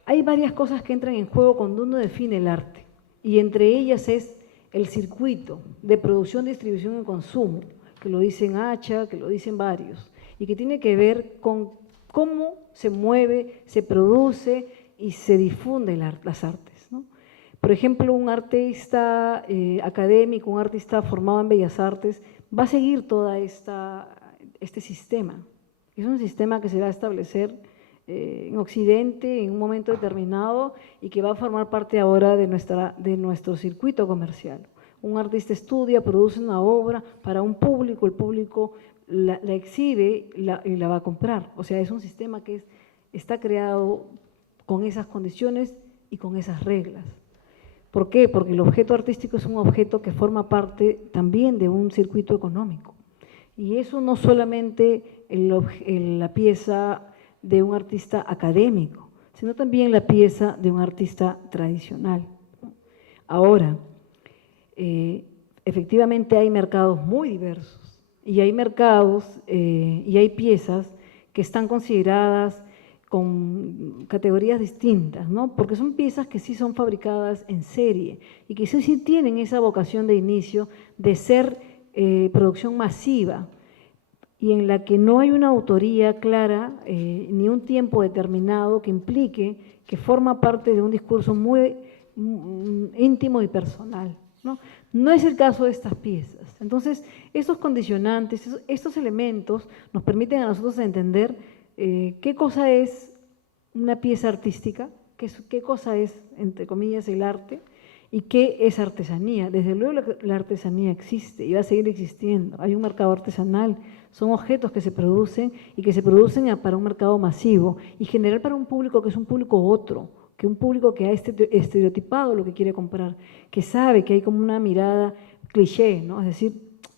hay varias cosas que entran en juego cuando uno define el arte, y entre ellas es el circuito de producción, distribución y consumo, que lo dicen Hacha, que lo dicen varios, y que tiene que ver con cómo se mueve, se produce y se difunde las artes, ¿no? Por ejemplo, un artista académico, un artista formado en Bellas Artes, va a seguir todo este sistema. Es un sistema que se va a establecer en Occidente en un momento determinado y que va a formar parte ahora de nuestro circuito comercial. Un artista estudia, produce una obra para un público, el público la exhibe y la va a comprar. O sea, es un sistema que está creado con esas condiciones y con esas reglas. ¿Por qué? Porque el objeto artístico es un objeto que forma parte también de un circuito económico. Y eso no solamente la pieza de un artista académico, sino también la pieza de un artista tradicional. Ahora, efectivamente hay mercados muy diversos y hay mercados y hay piezas que están consideradas con categorías distintas, ¿no? Porque son piezas que sí son fabricadas en serie y que sí tienen esa vocación de inicio de ser producción masiva y en la que no hay una autoría clara ni un tiempo determinado que implique que forma parte de un discurso muy íntimo y personal, ¿no? No es el caso de estas piezas. Entonces, estos condicionantes, estos elementos nos permiten a nosotros entender qué cosa es una pieza artística, qué cosa es, entre comillas, el arte y qué es artesanía. Desde luego la artesanía existe y va a seguir existiendo. Hay un mercado artesanal, son objetos que se producen y que se producen para un mercado masivo y general para un público que es un público otro, que un público que ha estereotipado lo que quiere comprar, que sabe que hay como una mirada cliché, ¿no? Es decir,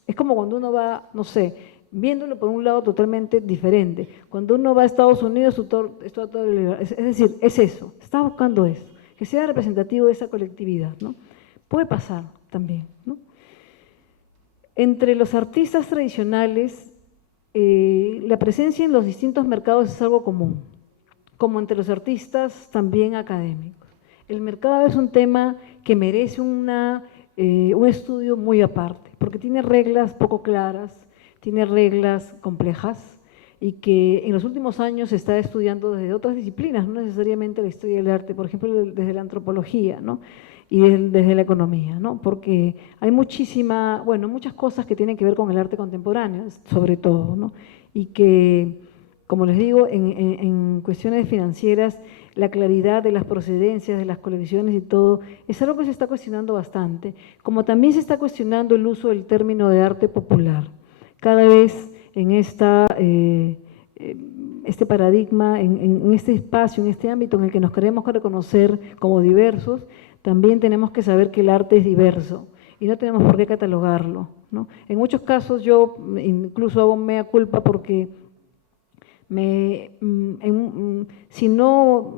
es como cuando uno va, no sé, viéndolo por un lado totalmente diferente. Cuando uno va a Estados Unidos, es decir, es eso, está buscando eso, que sea representativo de esa colectividad, ¿no? Puede pasar también, ¿no? Entre los artistas tradicionales, la presencia en los distintos mercados es algo común, como entre los artistas también académicos. El mercado es un tema que merece un estudio muy aparte, porque tiene reglas poco claras, tiene reglas complejas y que en los últimos años se está estudiando desde otras disciplinas, no necesariamente la historia del arte, por ejemplo, desde la antropología, ¿no? Y desde la economía, ¿no? Porque hay muchas cosas que tienen que ver con el arte contemporáneo, sobre todo, ¿no? Y que, como les digo, en cuestiones financieras, la claridad de las procedencias, de las colecciones y todo, es algo que se está cuestionando bastante, como también se está cuestionando el uso del término de arte popular. Cada vez en este paradigma, en este espacio, en este ámbito en el que nos queremos reconocer como diversos, también tenemos que saber que el arte es diverso y no tenemos por qué catalogarlo, ¿no? En muchos casos yo incluso hago mea culpa porque si no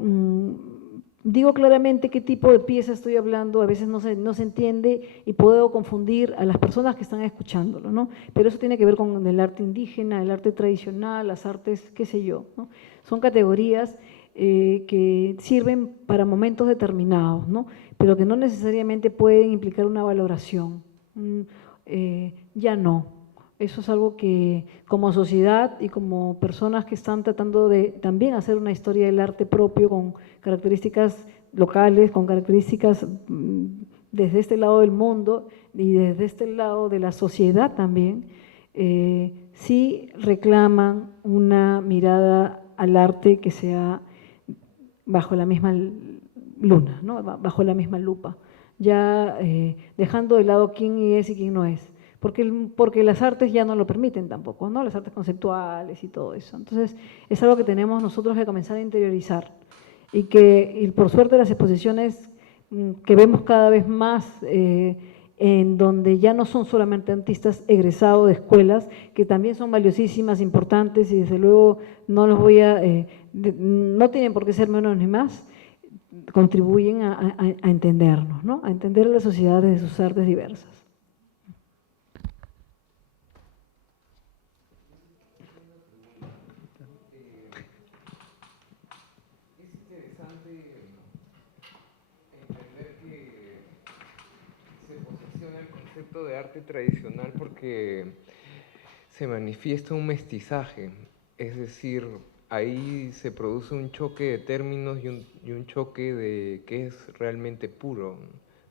digo claramente qué tipo de pieza estoy hablando, a veces no se entiende y puedo confundir a las personas que están escuchándolo, ¿no? Pero eso tiene que ver con el arte indígena, el arte tradicional, las artes, qué sé yo, ¿no? Son categorías que sirven para momentos determinados, ¿no? Pero que no necesariamente pueden implicar una valoración. Ya no. Eso es algo que como sociedad y como personas que están tratando de también hacer una historia del arte propio con características locales, con características desde este lado del mundo y desde este lado de la sociedad también, sí reclaman una mirada al arte que sea bajo la misma luna, ¿no? Bajo la misma lupa, ya dejando de lado quién es y quién no es. Porque las artes ya no lo permiten tampoco, ¿no? Las artes conceptuales y todo eso. Entonces, es algo que tenemos nosotros que comenzar a interiorizar y por suerte las exposiciones que vemos cada vez más en donde ya no son solamente artistas egresados de escuelas, que también son valiosísimas, importantes y desde luego no los voy a, no tienen por qué ser menos ni más, contribuyen a entendernos, ¿no? A entender la sociedad desde sus artes diversas. De arte tradicional porque se manifiesta un mestizaje, es decir, ahí se produce un choque de términos y un choque de qué es realmente puro.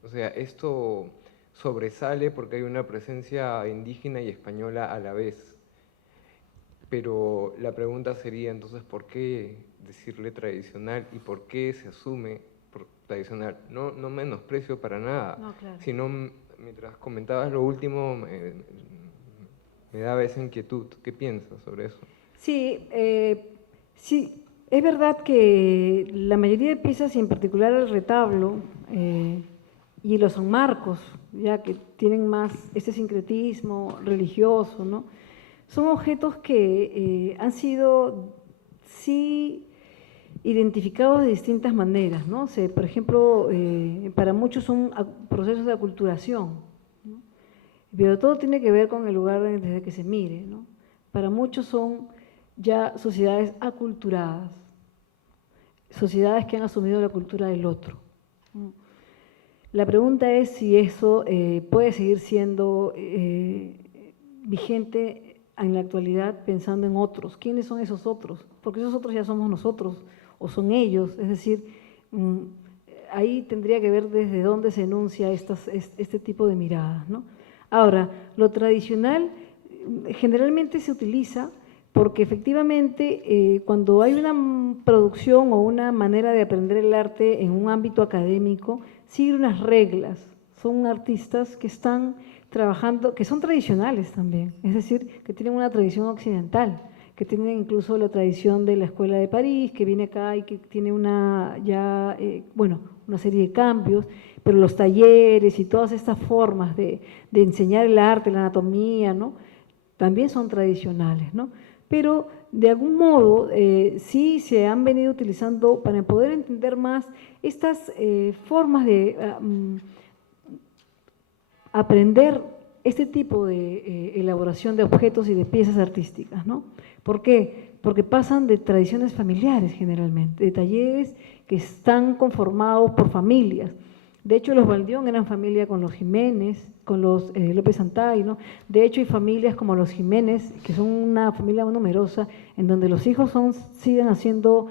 O sea, esto sobresale porque hay una presencia indígena y española a la vez. Pero la pregunta sería entonces, ¿por qué decirle tradicional y por qué se asume por tradicional? No menosprecio para nada, No, claro. Sino mientras comentabas lo último, me daba esa inquietud. ¿Qué piensas sobre eso? Sí, sí, es verdad que la mayoría de piezas, y en particular el retablo y los sanmarcos, ya que tienen más este sincretismo religioso, ¿no? Son objetos que han sido, sí, identificados de distintas maneras, ¿no? Por ejemplo, para muchos son procesos de aculturación, ¿no? Pero todo tiene que ver con el lugar desde que se mire, ¿no? Para muchos son ya sociedades aculturadas, sociedades que han asumido la cultura del otro, ¿no? La pregunta es si eso puede seguir siendo vigente en la actualidad pensando en otros. ¿Quiénes son esos otros? Porque esos otros ya somos nosotros o son ellos, es decir, ahí tendría que ver desde dónde se enuncia este tipo de miradas, ¿no? Ahora, lo tradicional generalmente se utiliza porque efectivamente cuando hay una producción o una manera de aprender el arte en un ámbito académico, sigue unas reglas, son artistas que están trabajando, que son tradicionales también, es decir, que tienen una tradición occidental, que tienen incluso la tradición de la Escuela de París, que viene acá y que tiene una serie de cambios, pero los talleres y todas estas formas de enseñar el arte, la anatomía, ¿no? También son tradicionales, ¿no? Pero de algún modo sí se han venido utilizando para poder entender más estas formas de aprender este tipo de elaboración de objetos y de piezas artísticas, ¿no? ¿Por qué? Porque pasan de tradiciones familiares generalmente, de talleres que están conformados por familias. De hecho, los Baldión eran familia con los Jiménez, con los López Santay, ¿no? De hecho, hay familias como los Jiménez, que son una familia muy numerosa, en donde los hijos siguen haciendo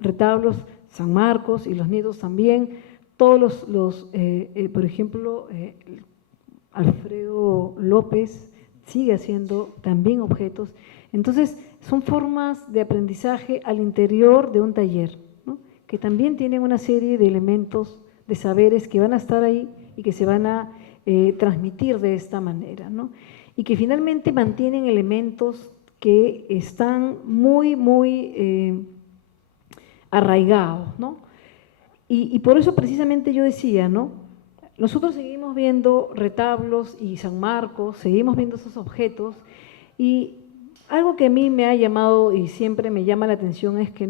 retablos, San Marcos, y los nietos también. Todos por ejemplo, Alfredo López sigue haciendo también objetos. Entonces, son formas de aprendizaje al interior de un taller, ¿no? Que también tienen una serie de elementos, de saberes que van a estar ahí y que se van a transmitir de esta manera, ¿no? Y que finalmente mantienen elementos que están muy, muy arraigados, ¿no? Y por eso precisamente yo decía, ¿no? Nosotros seguimos viendo retablos y San Marcos, seguimos viendo esos objetos, y algo que a mí me ha llamado y siempre me llama la atención es que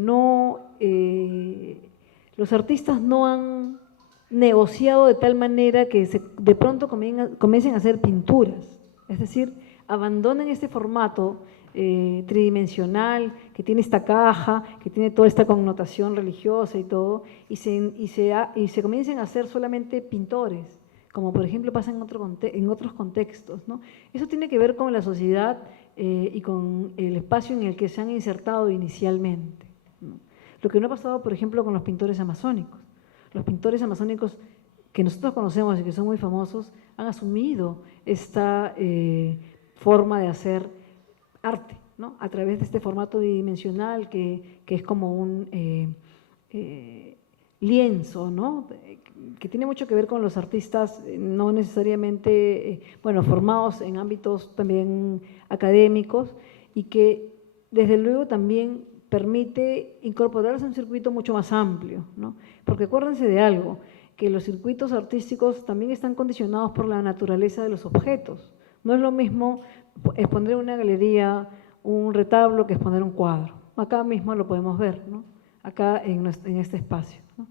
los artistas no han negociado de tal manera que de pronto comiencen a hacer pinturas, es decir, abandonen este formato tridimensional, que tiene esta caja, que tiene toda esta connotación religiosa y todo, y se comiencen a hacer solamente pintores, como por ejemplo pasa en otros contextos, ¿no? Eso tiene que ver con la sociedad y con el espacio en el que se han insertado inicialmente, ¿no? Lo que no ha pasado, por ejemplo, con los pintores amazónicos. Los pintores amazónicos que nosotros conocemos y que son muy famosos han asumido esta forma de hacer arte, ¿no? A través de este formato bidimensional que es como un lienzo, ¿no? Que tiene mucho que ver con los artistas, no necesariamente, bueno, formados en ámbitos también académicos y que desde luego también permite incorporarse a un circuito mucho más amplio, ¿no? Porque acuérdense de algo, que los circuitos artísticos también están condicionados por la naturaleza de los objetos. No es lo mismo exponer en una galería un retablo que exponer un cuadro. Acá mismo lo podemos ver, ¿no? Acá en este espacio, ¿no?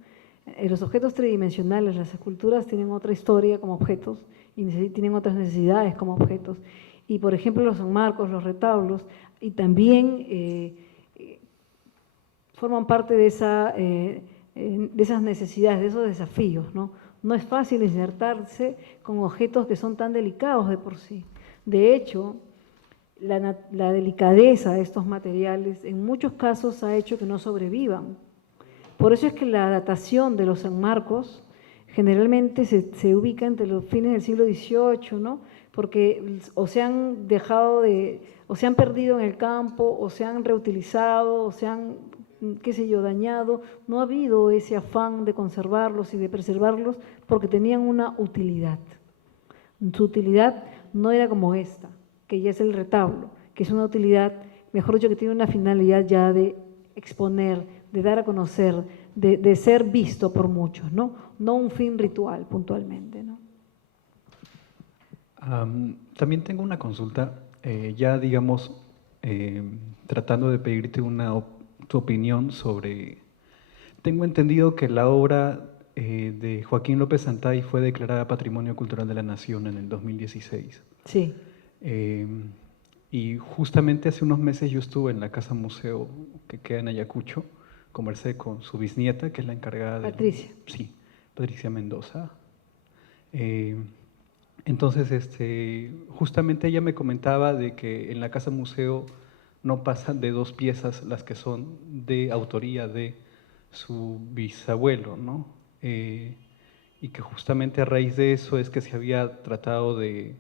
Los objetos tridimensionales, las esculturas tienen otra historia como objetos y tienen otras necesidades como objetos. Y por ejemplo los San Marcos, los retablos, y también forman parte de esas necesidades, de esos desafíos, ¿no? No es fácil insertarse con objetos que son tan delicados de por sí. De hecho, la delicadeza de estos materiales en muchos casos ha hecho que no sobrevivan. Por eso es que la datación de los San Marcos generalmente se ubica entre los fines del siglo XVIII, ¿no? Porque o se han o se han perdido en el campo, o se han reutilizado, o se han, qué sé yo, dañado. No ha habido ese afán de conservarlos y de preservarlos porque tenían una utilidad. Su utilidad no era como esta, que ya es el retablo, que es una utilidad, mejor dicho, que tiene una finalidad ya de exponer, de dar a conocer, de ser visto por muchos, ¿no? No un fin ritual puntualmente, ¿no? También tengo una consulta, ya digamos, tratando de pedirte tu opinión sobre… Tengo entendido que la obra de Joaquín López Santay fue declarada Patrimonio Cultural de la Nación en el 2016. Sí. Y justamente hace unos meses yo estuve en la Casa Museo que queda en Ayacucho, conversé con su bisnieta, que es la encargada de… Patricia. Sí, Patricia Mendoza. Entonces, justamente ella me comentaba de que en la Casa Museo no pasan de 2 piezas las que son de autoría de su bisabuelo, ¿no? Y que justamente a raíz de eso es que se había tratado de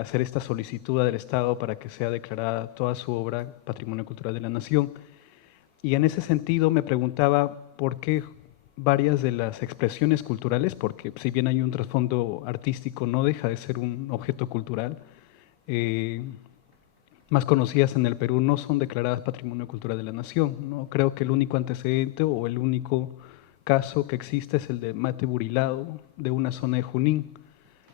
hacer esta solicitud del Estado para que sea declarada toda su obra Patrimonio Cultural de la Nación. Y en ese sentido me preguntaba por qué varias de las expresiones culturales, porque si bien hay un trasfondo artístico, no deja de ser un objeto cultural, más conocidas en el Perú no son declaradas Patrimonio Cultural de la Nación, ¿no? Creo que el único antecedente o el único caso que existe es el de mate burilado de una zona de Junín,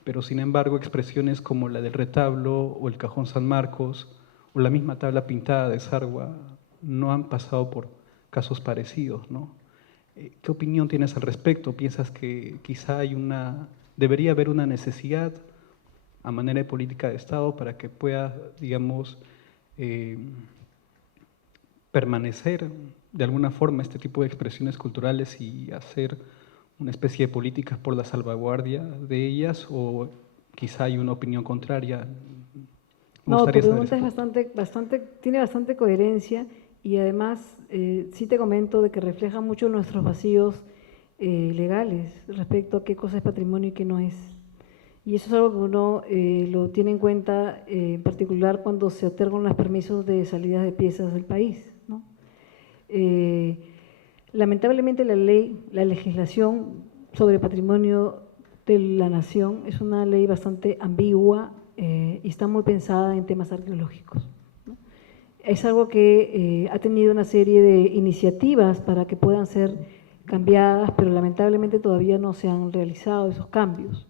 pero sin embargo expresiones como la del retablo o el cajón San Marcos o la misma tabla pintada de Sarwa no han pasado por casos parecidos, ¿no? ¿Qué opinión tienes al respecto? ¿Piensas que quizá debería haber una necesidad a manera de política de Estado para que pueda, digamos, permanecer de alguna forma este tipo de expresiones culturales y hacer una especie de políticas por la salvaguardia de ellas, o quizá hay una opinión contraria? No, tu pregunta es tiene bastante coherencia y además sí te comento de que refleja mucho nuestros vacíos legales respecto a qué cosa es patrimonio y qué no es. Y eso es algo que uno lo tiene en cuenta en particular cuando se otorgan los permisos de salidas de piezas del país, ¿no? Lamentablemente la legislación sobre patrimonio de la nación es una ley bastante ambigua y está muy pensada en temas arqueológicos, ¿no? Es algo que ha tenido una serie de iniciativas para que puedan ser cambiadas, pero lamentablemente todavía no se han realizado esos cambios.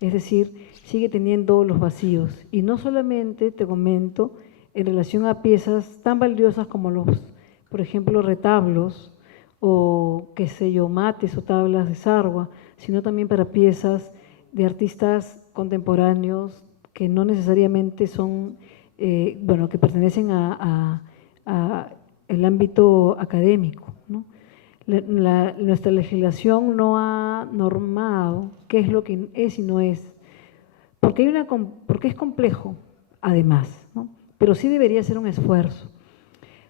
Es decir, sigue teniendo los vacíos. Y no solamente, te comento, en relación a piezas tan valiosas como por ejemplo, retablos o, qué sé yo, mates o tablas de Sarwa, sino también para piezas de artistas contemporáneos que no necesariamente son, que pertenecen a el ámbito académico, ¿no? nuestra legislación no ha normado qué es lo que es y no es, porque es complejo, además, ¿no? Pero sí debería ser un esfuerzo,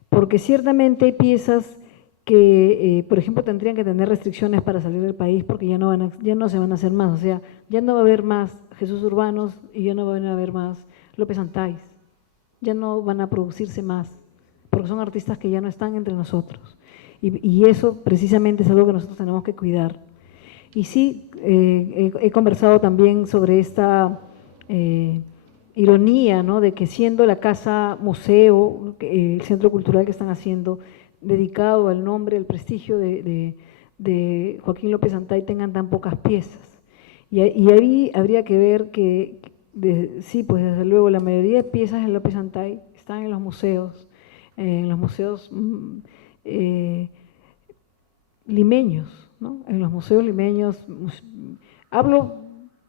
porque ciertamente hay piezas que, por ejemplo, tendrían que tener restricciones para salir del país porque ya no se van a hacer más, o sea, ya no va a haber más Jesús Urbanos y ya no van a haber más López Antay, ya no van a producirse más, porque son artistas que ya no están entre nosotros. Y eso precisamente es algo que nosotros tenemos que cuidar. Y sí, he conversado también sobre esta ironía, ¿no?, de que siendo la casa museo, el centro cultural que están haciendo, dedicado al nombre, al prestigio de Joaquín López Antay, tengan tan pocas piezas. Y ahí habría que ver que, sí, pues desde luego, la mayoría de piezas de López Antay están en los museos limeños, ¿no? En los museos limeños.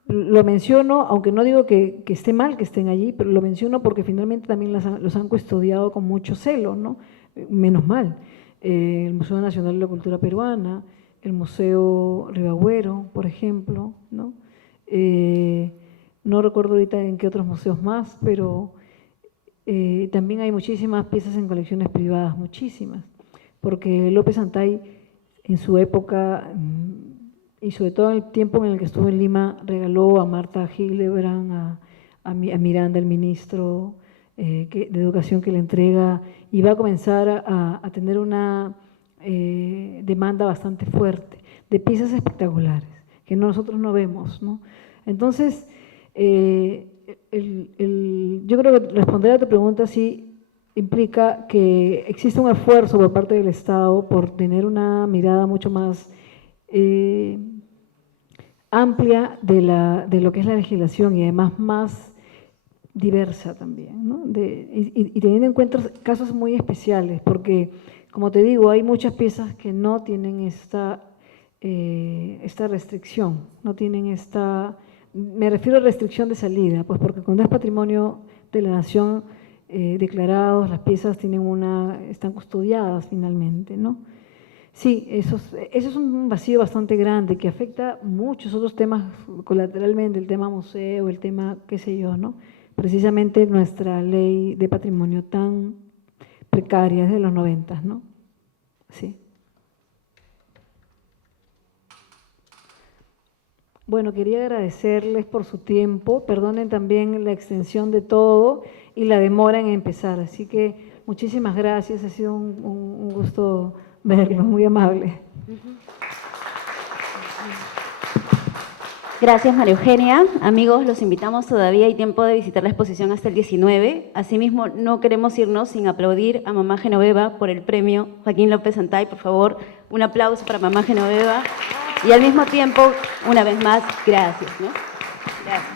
Lo menciono, aunque no digo que esté mal que estén allí, pero lo menciono porque finalmente también los han custodiado con mucho celo, ¿no? Menos mal. El Museo Nacional de la Cultura Peruana, el Museo Ribagüero, por ejemplo, ¿no? No recuerdo ahorita en qué otros museos más, pero también hay muchísimas piezas en colecciones privadas, muchísimas, porque López Antay en su época, y sobre todo en el tiempo en el que estuvo en Lima, regaló a Marta Hildebrand, a Miranda, el ministro de Educación, que le entrega, y va a comenzar a tener una demanda bastante fuerte de piezas espectaculares, que nosotros no vemos, ¿no? Entonces, yo creo que responder a tu pregunta sí implica que existe un esfuerzo por parte del Estado por tener una mirada mucho más amplia de lo que es la legislación, y además más diversa también, ¿no? Y teniendo en cuenta casos muy especiales, porque, como te digo, hay muchas piezas que no tienen esta restricción, no tienen me refiero a restricción de salida, pues porque cuando es patrimonio de la nación declarados, las piezas están custodiadas finalmente, ¿no? Sí, eso es un vacío bastante grande que afecta muchos otros temas colateralmente, el tema museo, el tema qué sé yo, ¿no? Precisamente nuestra ley de patrimonio tan precaria de los 90, ¿no? Sí. Bueno, quería agradecerles por su tiempo, perdonen también la extensión de todo y la demora en empezar, así que muchísimas gracias, ha sido un gusto verlos, muy amable. Gracias, María Eugenia. Amigos, los invitamos, todavía hay tiempo de visitar la exposición hasta el 19. Asimismo, no queremos irnos sin aplaudir a mamá Genoveva por el premio Joaquín López Antay. Por favor, un aplauso para mamá Genoveva. Y al mismo tiempo, una vez más, gracias, ¿no? Gracias.